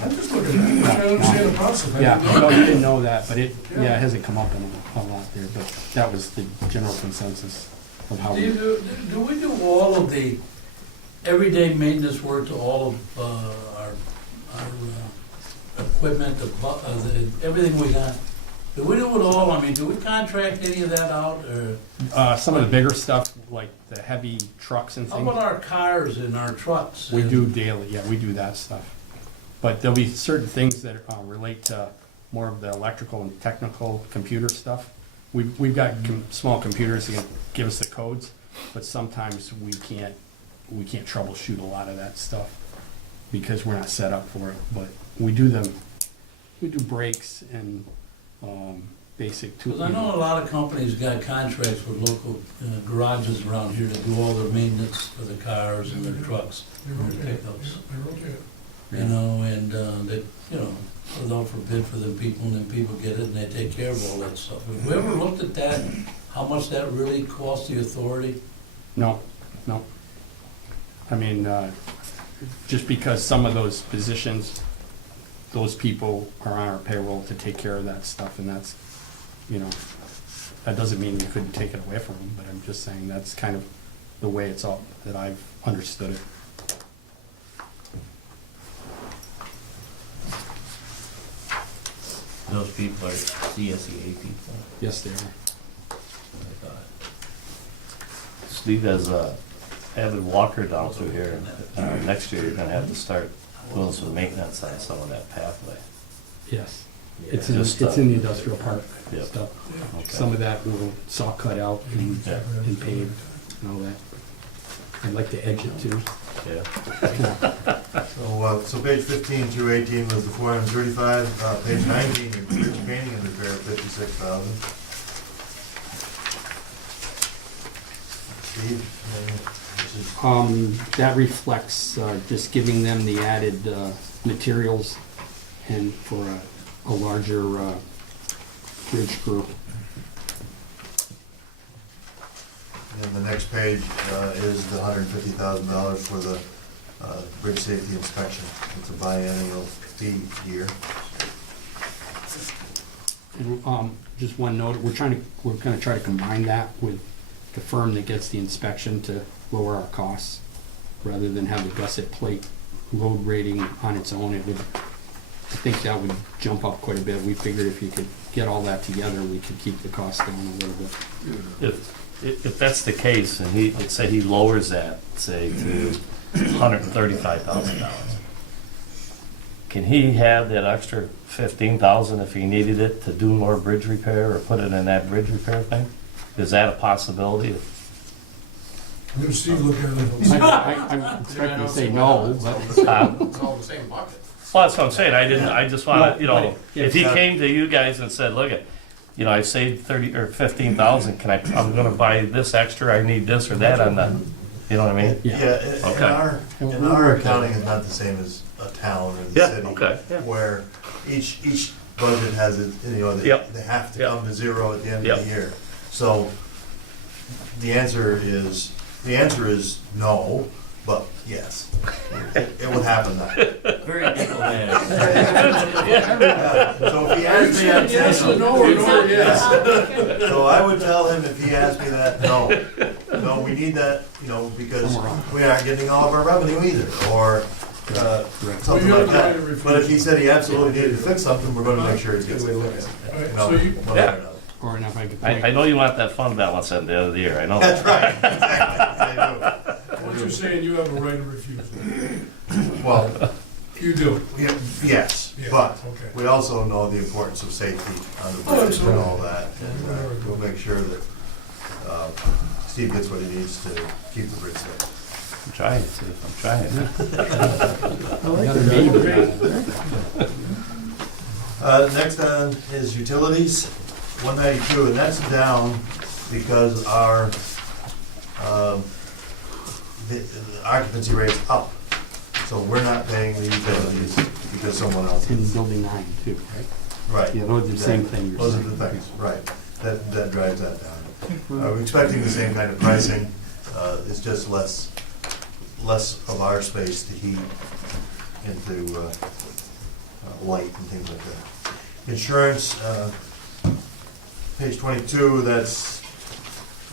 I'm just looking at it, I understand the process. I Yeah, didn't know. no, you didn't know that, but it hasn't come up in a lot there, but that was the general consensus of how we. Do we do all of the everyday maintenance work to all of our equipment, everything we got? Do we do it all? I mean, do we contract any of that out, or Some of the bigger stuff, like the heavy trucks and how things, about our cars and our trucks? we do daily, we do that stuff. But there'll be certain things that relate to more of the electrical and technical computer stuff we've got small computers that can give us the codes, but sometimes we can't troubleshoot a lot of that stuff because we're not set up for it, but we do brakes and, basic Because I know a lot of companies got contracts with local garages around here to do all their maintenance for the cars and their trucks, They and rotate their it. pickups. They rotate it. You know, and they, you know, put it out for bid for them people, and then people get it, and they take care of all that stuff. Have we ever looked at that, how much that really costs the authority? No. I mean, just because some of those positions, those people are on our payroll to take care of that stuff, and that's, you know, that doesn't mean you couldn't take it away from them, but I'm just saying that's kind of the way it's all, that I've understood it. Those people are CSEA people. Yes, they are. I thought. Steve, as a avid walker down through here, next year you're gonna have to start doing some maintenance on some of that pathway. Yes. Yeah. It's in Just, the industrial park Yep. stuff. Okay. Some of that will saw cut out and Yeah. paved and all that. I'd like to edge it too. Yeah. So page 15 through 18 was the 435, page 19, your bridge painting and repair, 56,000. Steve, this is, That reflects, just giving them the added, materials and for a larger, bridge group. and then the next page is the $150,000 for the bridge safety inspection. It's a biennial fee year. And, just one note, we're gonna try to combine that with the firm that gets the inspection to lower our costs, rather than have the gusset plate load rating on its own. I think that would jump up quite a bit. We figured if you could get all that together, we could keep the cost down a little bit. If that's the case, and let's say he lowers that, say, to $135,000, can he have that extra $15,000 if he needed it to do more bridge repair or put it in that bridge repair thing? Is that a possibility? Let Steve look at it. I'm expecting to say no, but. It's all the same bucket. Well, that's what I'm saying, I just wanna, you know, Yeah, if he came to you guys and said, look, you know, I saved 30 or 15,000, I'm gonna buy this extra, I need this or that on the, you know what I mean? Yeah. Okay. In our accounting is not the same as a town or the Yeah, city. okay, yeah. Where each budget has it, you know, Yep. they have to Yep. come to zero at the end of Yep. the year. So the answer is no, but yes, it would happen that way. Very diplomatic. Yeah. So if he asked me, I'd say Yes no. or no, or no, or yes. So I would tell him if he asked me that, no, we need that, you know, because we aren't getting all of our revenue either, or something Well, you like have that. the right to But if he refuse. said he absolutely needed to fix something, we're gonna make sure he gets it fixed. All right, No, so you, one way or another. Or enough, I could. I know you want that fund balance at the end of the year, I know. That's right, exactly, I what you're saying, you have a right to refuse. do. Well, You do. yes, Yeah, but okay. we also know the importance of safety on the Oh, bridge and absolutely. all that. And we'll make sure that Steve gets what he needs to keep the bridge safe. I'm trying, Steve, I'm trying. Next on is utilities, 192, and that's down because our the occupancy rate's up. So we're not paying the utilities because someone else In is. building 9 too, right? Right. Yeah, those are the same thing you're Those are saying. the things, right. That drives that down. We're expecting the same kind of pricing. It's just less of our space to heat into light and things like that. Insurance, page 22, that's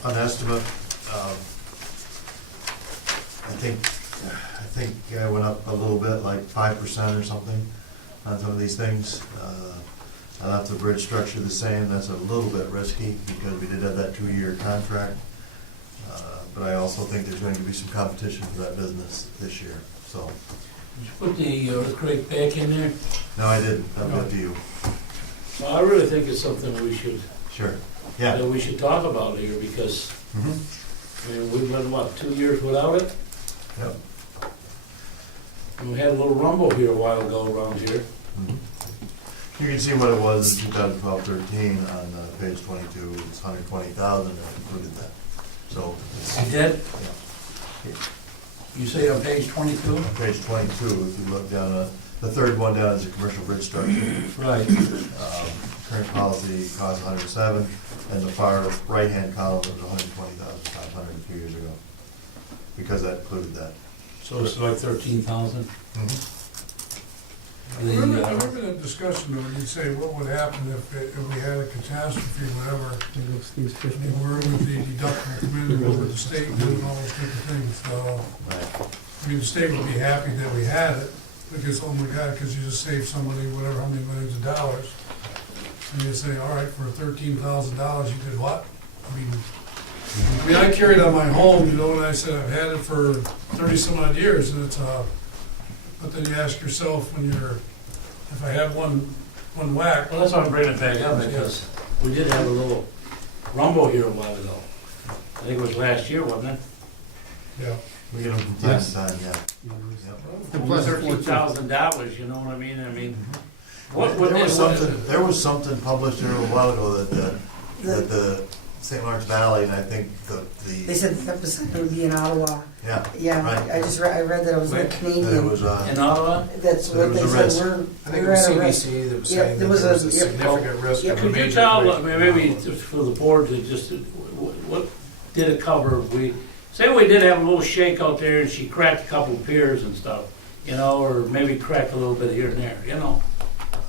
an estimate. I think I went up a little bit, like 5% or something on some of these things. I left the bridge structure the same. That's a little bit risky because we did have that 2-year contract. But I also think there's going to be some competition for that business this year, so. Did you put the earthquake back in there? No, I didn't. That's up to you. Well, I really think it's something we should Sure. Yeah. that we should talk about here, because, Mhm. I mean, we've been, what, 2 years without it? Yep. And we had a little rumble here a while ago around here. Mhm. You can see what it was in 2012-13 on page 22, it's 120,000, and included that. So, You did? yeah. You say on page 22? On page 22, if you look down, the third one down is a commercial bridge structure. Right. Current policy cost 107, and the far right-hand column was 120,500 a few years ago, because that included that. So it's like 13,000? I remember that discussion, where you'd say, what would happen if we had a catastrophe, whatever, and where would the deductible come in, and what would the state do, and all those type of things, so, Right. I mean, the state would be happy that we had it, because, oh my God, because you just saved somebody whatever, how many millions of dollars, and you say, all right, for $13,000, you did what? I mean, I carried on my home, you know, and I said, I've had it for 30-some odd years, and it's, but then you ask yourself, when you're, if I had one whack, Well, that's why I'm bringing it back up, because we did have a little rumble here a while ago. I think it was last year, wasn't it? yeah. We get them from time to time, yeah. Yep. Over $13,000, you know what I mean? I mean, what There was something published here a while ago that the St. Lawrence Valley, and I think They said the epicenter would be in Ottawa. yeah, Yeah, Right. I read that it was a that it Canadian. was, in Ottawa? That's there what was they a said, risk. I think it we're was at a risk. CBC that was Yep, saying there that was there was a- a yep. significant risk Yep. of a Could you major tell, break. maybe just for the board to just, what did it cover? Say we did have a little shake out there and she cracked a couple piers and stuff, you know, or maybe cracked a little bit here and there, you know?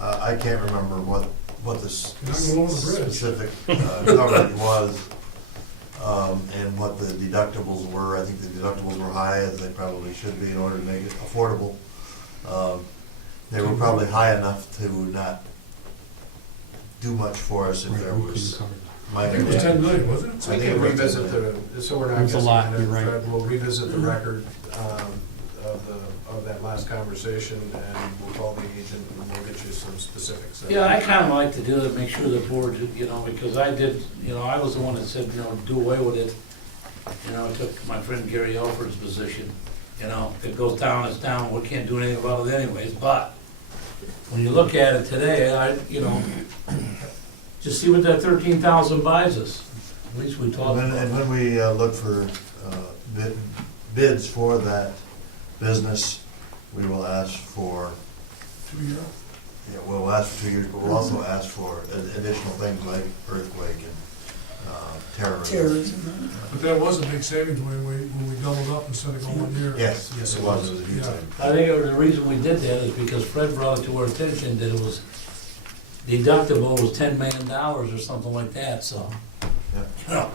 I can't remember what the You're not going over the bridge. specific coverage was, and what the deductibles were. I think the deductibles were high, as they probably should be in order to make it affordable. They were probably high enough to not do much for us if there was I minor think it was 10 damage. million, wasn't it? So we can revisit so we're not It was a guessing lot, at it, you're right. Fred, we'll revisit the record of that last conversation, and we'll call the agent, and we'll get you some specifics. Yeah, I kinda like to do it, make sure the board, you know, because I did, you know, I was the one that said, you know, do away with it. You know, I took my friend Gary Alford's position, you know, if it goes down, it's down, we can't do anything about it anyways, but when you look at it today, you know, just see what that 13,000 buys us. At least we talked about And it. when we look for bids for that business, we will ask for, 2 year. yeah, we'll ask for 2 years, but we'll also ask for additional things like earthquake and terrorism. Terrorism. But that was a big savings when we doubled up instead of going 1 year. Yes, it was a huge Yeah. thing. I think the reason we did that is because Fred brought it to our attention that it was deductible was $10 million or something like that, so, Yeah. you know.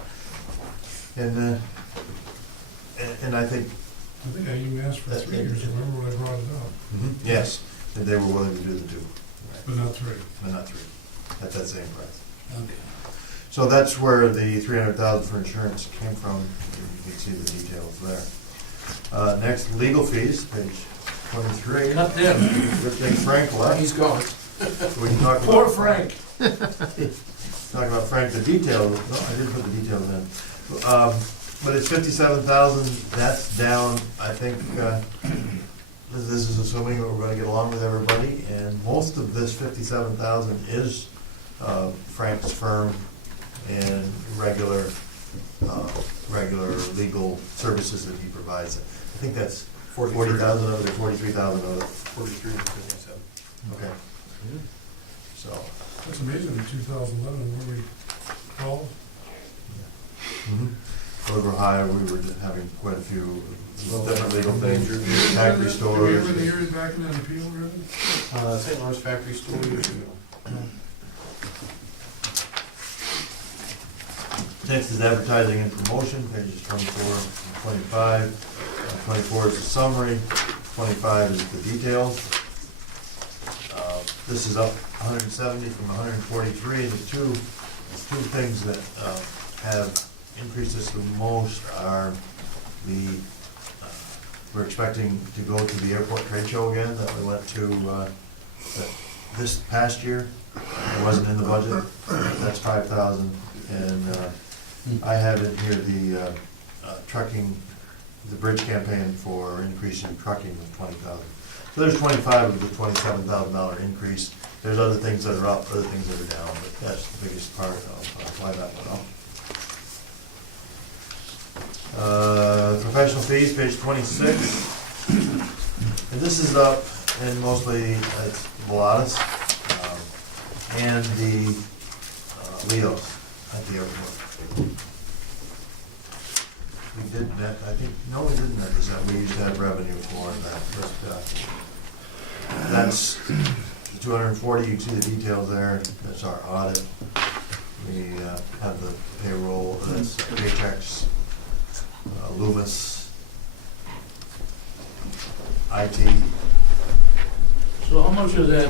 And I think, I think I even asked for 3 years, remember when I brought it up, yes, that they were willing to do the 2, but not 3. but not 3, at that same price. Okay. So that's where the 300,000 for insurance came from. You can see the details there. Next, legal fees, page 23. Cut them. Good thing Frank left. He's gone. We can talk Poor about, Frank. talk about Frank, the details. No, I didn't put the details in. But it's 57,000. That's down, I think, this is assuming that we're gonna get along with everybody. And most of this 57,000 is Frank's firm and regular legal services that he provides. I think that's 40,000 of it, or 43,000 of it. 43 and 57. Okay. So, That's amazing in 2011, where we called. Oliver High, we were just having quite a few different legal things, factory Did we ever stores. hear it back in that appeal, really? St. Lawrence Factory Store years ago. Next is advertising and promotion, pages 24 and 25. 24 is the summary, 25 is the details. This is up 170 from 143. The two things that have increased this the most are we're expecting to go to the airport trade show again that we went to this past year. It wasn't in the budget. That's 5,000. And I have in here the trucking, the bridge campaign for increasing trucking of 20,000. So there's 25 of the $27,000 increase. There's other things that are up, other things that are down, but that's the biggest part. I'll apply that one up. Professional fees, page 26. And this is up, and mostly it's Volatus and the Leos at the airport. We did net, I think, no, we didn't net this out. We used to have revenue for that. But, that's 240, you can see the details there. That's our audit. We have the payroll, that's paychecks, Loomis, IT. So how much of that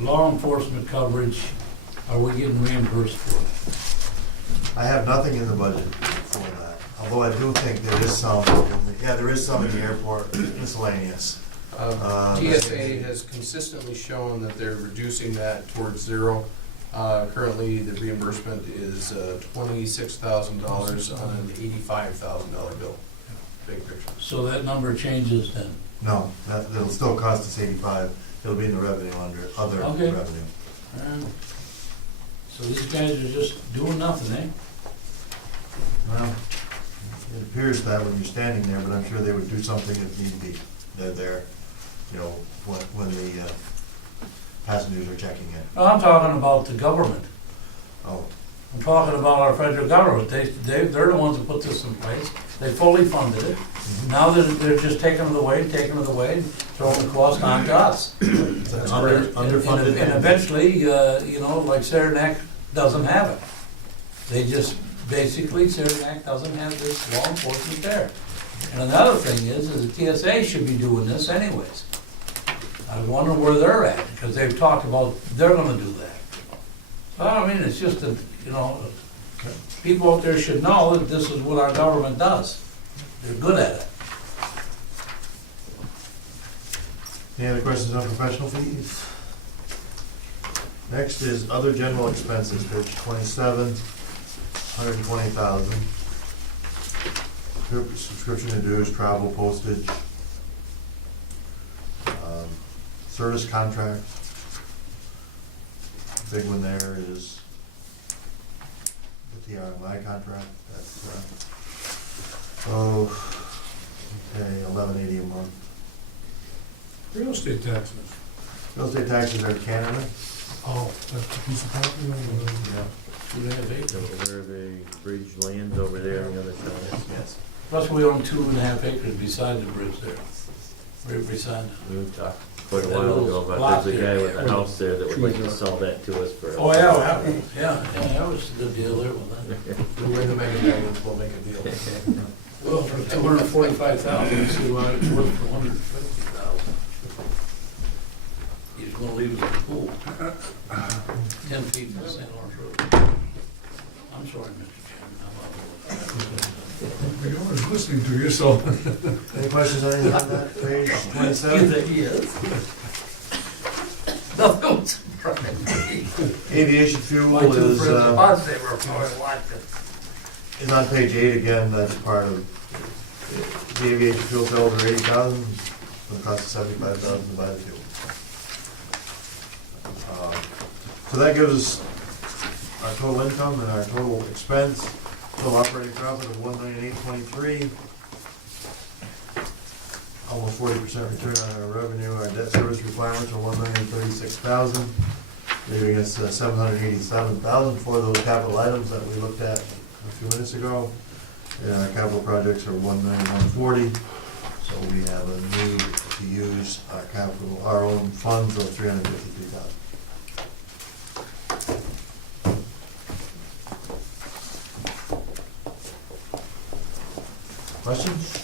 law enforcement coverage are we getting reimbursed for? I have nothing in the budget for that, although I do think there is some, there is some in the airport miscellaneous. TSA has consistently shown that they're reducing that towards zero. Currently, the reimbursement is $26,000 on an $85,000 bill. Big picture. So that number changes then? No, it'll still cost us 85. It'll be in the revenue under other Okay. revenue. So these guys are just doing nothing, eh? Well, it appears that when you're standing there, but I'm sure they would do something if need be. They're there, you know, when the passengers are checking in. No, I'm talking about the government. Oh, I'm talking about our federal government. They're the ones that put this in place. They fully funded it. Now they're just taking it away, and throwing the cost on to us. underfunded. And eventually, like Saranac doesn't have it. They just, basically, Saranac doesn't have this law enforcement there. And another thing is the TSA should be doing this anyways. I wonder where they're at, because they've talked about they're gonna do that. Well, I mean, it's just that, people out there should know that this is what our government does. They're good at it. Any other questions on professional fees? Next is other general expenses, page 27, 120,000. Subscription and dues, travel, postage, service contract. Big one there is the TRMI contract. That's $11.80 a month. Real estate taxes. Real estate taxes are Canada. Oh, that's the piece of property over there. Yeah. 2.5 acres. Where the bridge lands over there on the other side. Yes. Plus, we own 2.5 acres beside the bridge there. Right beside it. We talked quite a while ago about there's a guy with a house there that would like to sell that to us for. Oh, yeah, that was a good deal there with that. We'll bring the mega millions, we'll make a deal. Well, for 245,000, see why it's worth 150,000. He's gonna leave us a pool. 10 feet from St. Lawrence Road. I'm sorry, Mr. Chairman. We're always listening to you, so. Any questions on anything on that? Page You 27. think he is? Nothing was Aviation fuel My two is, friends in Boston, they were probably watching. is on page 8 again. That's part of the aviation fuel sales are 80,000. It's going to cost us 75,000 to buy the fuel. So that gives us our total income and our total expense. Total operating profit of $198.23. Almost 40% return on our revenue. Our debt service requirements are $1,036,000, leaving us $787,000 for those capital items that we looked at a few minutes ago. And our capital projects are $1,140,000. So we have a need to use our own funds of $353,000. Questions?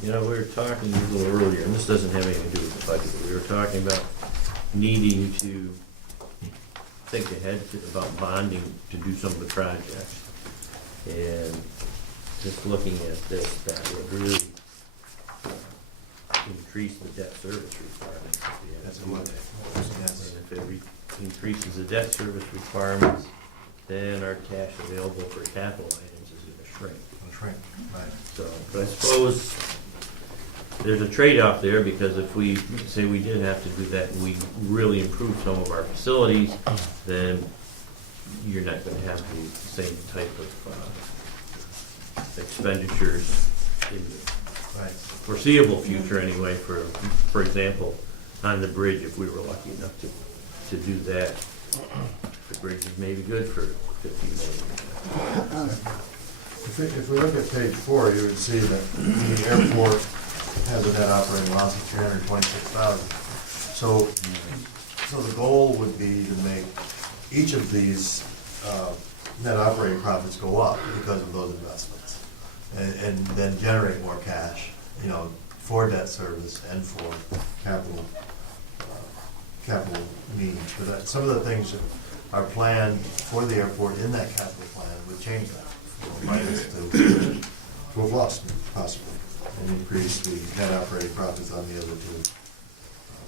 We were talking a little earlier, and this doesn't have anything to do with the budget, but we were talking about needing to think ahead about bonding to do some of the projects. And just looking at this, that would really increase the debt service requirement. That's a what? Yes. And if it increases the debt service requirements, then our cash available for capital items is gonna shrink. Shrink, right. So, but I suppose there's a trade-off there, because if we say we did have to do that and we really improve some of our facilities, then you're not gonna have the same type of expenditures in the Right. foreseeable future anyway, for example, on the bridge, if we were lucky enough to do that. The bridge is maybe good for 15 million. If we look at page 4, you would see that the airport has a net operating loss of 326,000. So the goal would be to make each of these net operating profits go up because of those investments, and then generate more cash, you know, for debt service and for capital needs. But some of the things that are planned for the airport in that capital plan would change that. Minus to a loss, possibly, and increase the net operating profits on the other two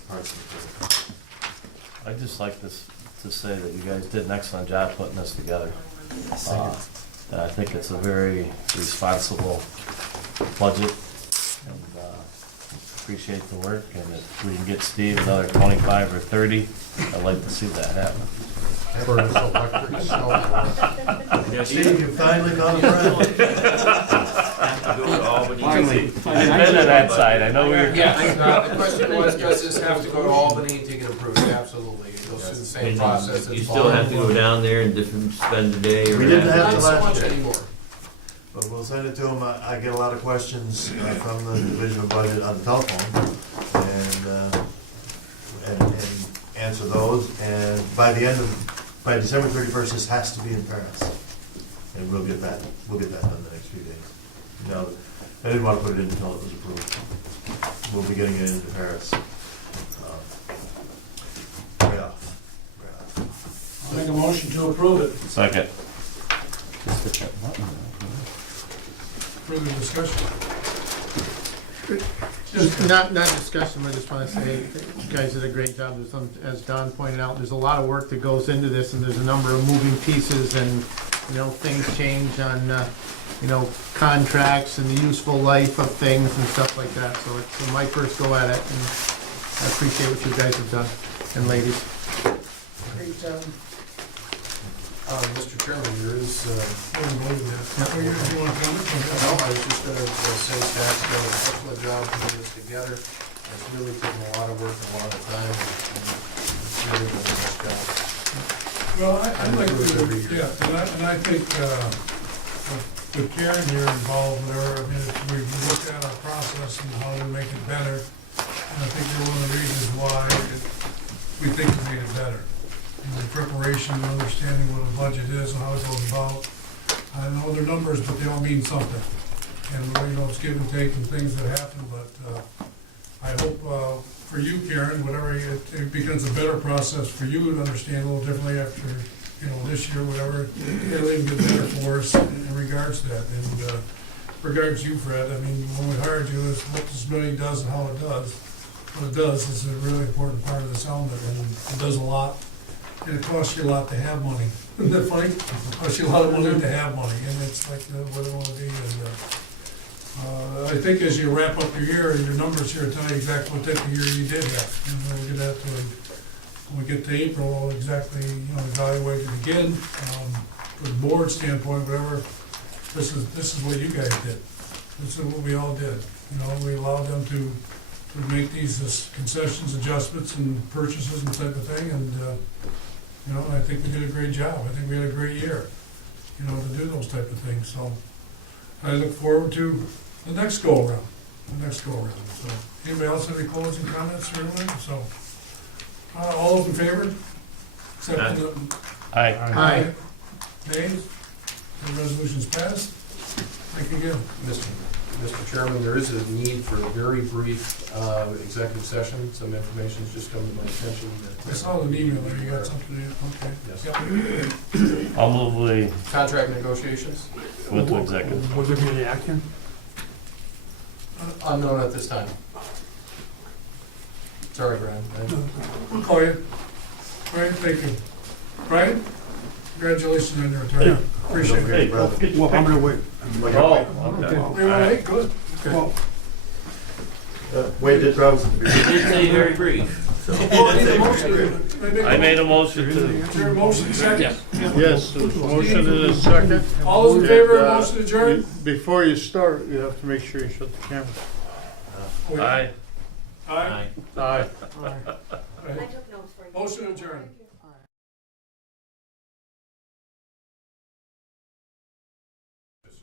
parts of the program. I'd just like to say that you guys did an excellent job putting this together. And I think it's a very responsible budget, and appreciate the work, and if we can get Steve another 25 or 30, I'd like to see that happen. For his electric snow. Steve, you finally got a friend. Have to go to Albany. Finally. I've been to that side, I know we were. Yes, the question was, does this have to go to Albany to get approved? Absolutely, it goes through the same And process. you still have to go down there and spend a day or. We didn't have Not to so last much year. anymore. But we'll send it to him. I get a lot of questions from the Division of Budget on the telephone, and answer those. And by December 31st, this has to be in Paris, and we'll get that done in the next few days. No, I didn't want to put it in until it was approved. We'll be getting it into Paris. Right off. I'll make a motion to approve it. Second. Further discussion? Just not discussion, I just want to say, you guys did a great job. As Don pointed out, there's a lot of work that goes into this, and there's a number of moving pieces, and, you know, things change on, you know, contracts and the useful life of things and stuff like that. So it's my first go at it, and I appreciate what you guys have done, and ladies. Great job. Mr. Chairman, there is, I don't believe that. Oh, you want to comment? no, I was just gonna say staff's done an excellent job putting this together. It's really taken a lot of work and a lot of time, and it's really done a nice job. Well, I'd like Improves to, every year. yeah, and I think, with Karen here involved, whatever, I mean, we've looked at our process and how to make it better. And I think they're one of the reasons why we think we made it better. The preparation, understanding what a budget is and how it goes about. I know they're numbers, but they all mean something. And, you know, it's give and take and things that happen, but I hope for you, Karen, whatever, it becomes a better process for you to understand a little differently after, you know, this year, whatever. It'll even get better for us in regards to that. And regards to you, Fred, I mean, when we hired you, is what this building does and how it does. What it does is a really important part of this element, and it does a lot. And it costs you a lot to have money. Isn't that funny? It costs you a lot of money to have money, and it's like what it want to be. And I think as you wrap up your year, your numbers here tell you exactly what type of year you did have. And we'll get that to, when we get to April, we'll exactly, you know, evaluate it again. From the board standpoint, whatever, this is what you guys did. This is what we all did. You know, we allowed them to make these as concessions, adjustments, and purchases and type of thing, and, you know, I think we did a great job. I think we had a great year, you know, to do those type of things, so I look forward to the next go-around, So, anybody else have any closing comments or anything? So, all those in favor? Except for the Aye. Aye. nays? The resolution's passed. Thank you again. Mr. Chairman, there is a need for a very brief executive session. Some information's just come to my attention. I saw the email there, you got something to do, okay. Yes. Yep. I'll move we Contract negotiations, with the executive. Would there be any action? unknown at this time. Sorry, Brian. We'll call you. Brian, thank you. Brian, congratulations on your retirement. Appreciate it. Hey, brother. well, I'm gonna wait. Oh, okay. You all right? Good. Okay. Wade did promise to be. You did say very brief. Well, I need a motion. I made a motion to, Is there a motion second? Yes, there's a motion and a second. All those in favor of And, motion adjourned? Before you start, you have to make sure you shut the camera. Wait. aye. Aye. Aye. I took notes for you. Motion adjourned.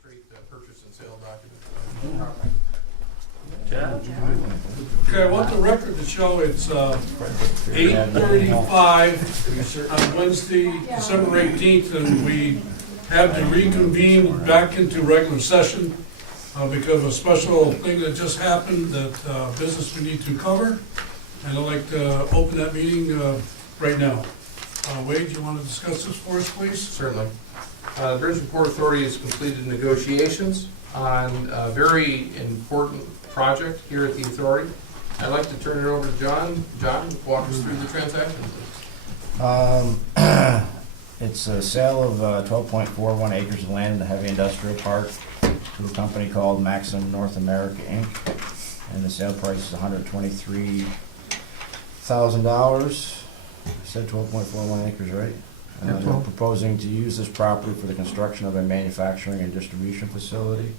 Straight purchase and sale document. Okay, I want the record to show it's 8:35 on Wednesday, December 18th, and we have to reconvene back into regular session because of a special thing that just happened that business we need to cover. And I'd like to open that meeting right now. Wade, you want to discuss this for us, please? Certainly. The Bridge and Port Authority has completed negotiations on a very important project here at the authority. I'd like to turn it over to John. John, walk us through the transaction, please. It's a sale of 12.41 acres of land in the heavy industrial park to a company called Maxim North America, Inc. And the sale price is $123,000. I said 12.41 acres, right? They're proposing to use this property for the construction of a manufacturing and distribution facility.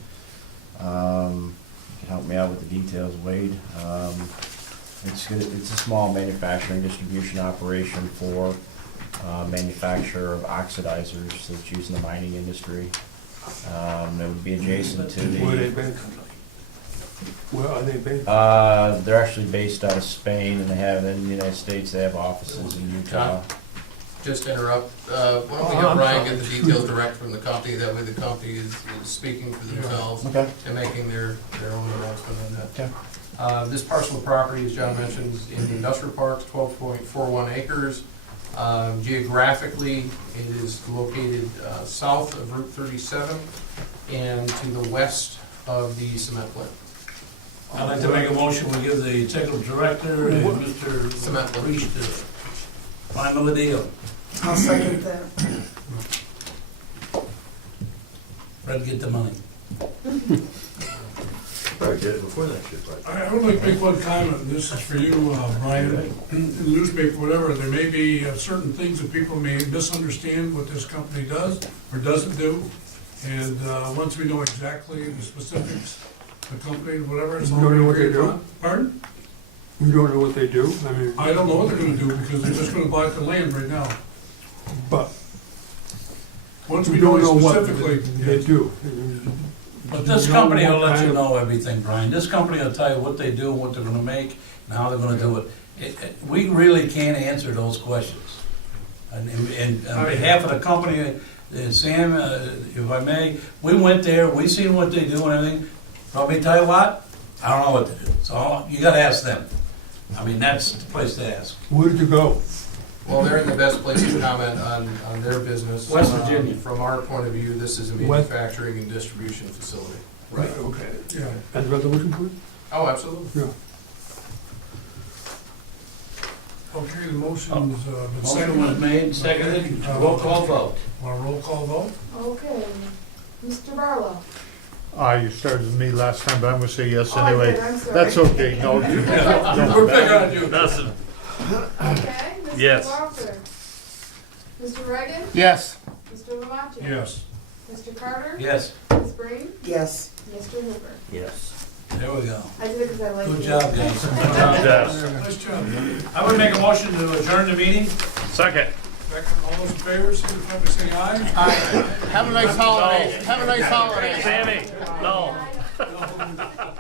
You can help me out with the details, Wade. It's a small manufacturing distribution operation for manufacture of oxidizers that's used in the mining industry. It would be adjacent to the... Where are they based? Where are they based? They're actually based out of Spain, and they have in the United States. They have offices in Utah. Just to interrupt, why don't we have Brian get the details direct from the company, that way the company is speaking for themselves Okay. and making their own announcement on that. Okay. This parcel of property, as John mentioned, is in the industrial park, 12.41 acres. Geographically, it is located south of Route 37 and to the west of the cement plant. I'd like to make a motion, we give the technical director and Mr. Cement plant. Reach to final the deal. I'll second that. Fred, get the money. Probably did it before that shit, but. I would like to make one comment, and this is for you, Brian. In the newspaper, whatever, there may be certain things that people may misunderstand what this company does or doesn't do. And once we know exactly the specifics, the company, whatever. it's You don't know what they agreed do? upon. Pardon? You don't know what they do? I mean, I don't know what they're gonna do because they're just gonna buy the land right now. but Once you we know don't know what specifically. they do. But this You know company will what let you kind of- know everything, Brian. This company will tell you what they do, what they're gonna make, and how they're gonna do it. We really can't answer those questions. And on behalf of the company, Sam, if I may, we went there, we seen what they do and everything. Probably tell you what, I don't know what to do. So you gotta ask them. I mean, that's the place to ask. Where did you go? Well, they're in the best place to comment on their business. West Virginia. From our point of view, this is a West- manufacturing and distribution facility. Right. Okay. Yeah. And the resolution, please? Oh, absolutely. Yeah. Okay, the motion's been Motion was seconded. made, seconded, roll call vote. Want a roll call vote? Okay, Mr. Barlow. You started with me last time, but I'm gonna say yes Oh, I anyway. did, I'm sorry. That's okay, no, you We're picking on you. Doesn't, Okay, Mr. Yes. Walter. Mr. Reagan. Yes. Mr. Lamacha. Yes. Mr. Carter. Yes, Ms. Breen. Yes. Mr. Hooper. Yes. there we go. I did it because I like Good you. job, guys. yes. Nice job. I would make a motion to adjourn the meeting. Second. Second, all those in favor, signify by saying aye. Have a nice holiday. Have a nice holiday. Sammy, no. Bye.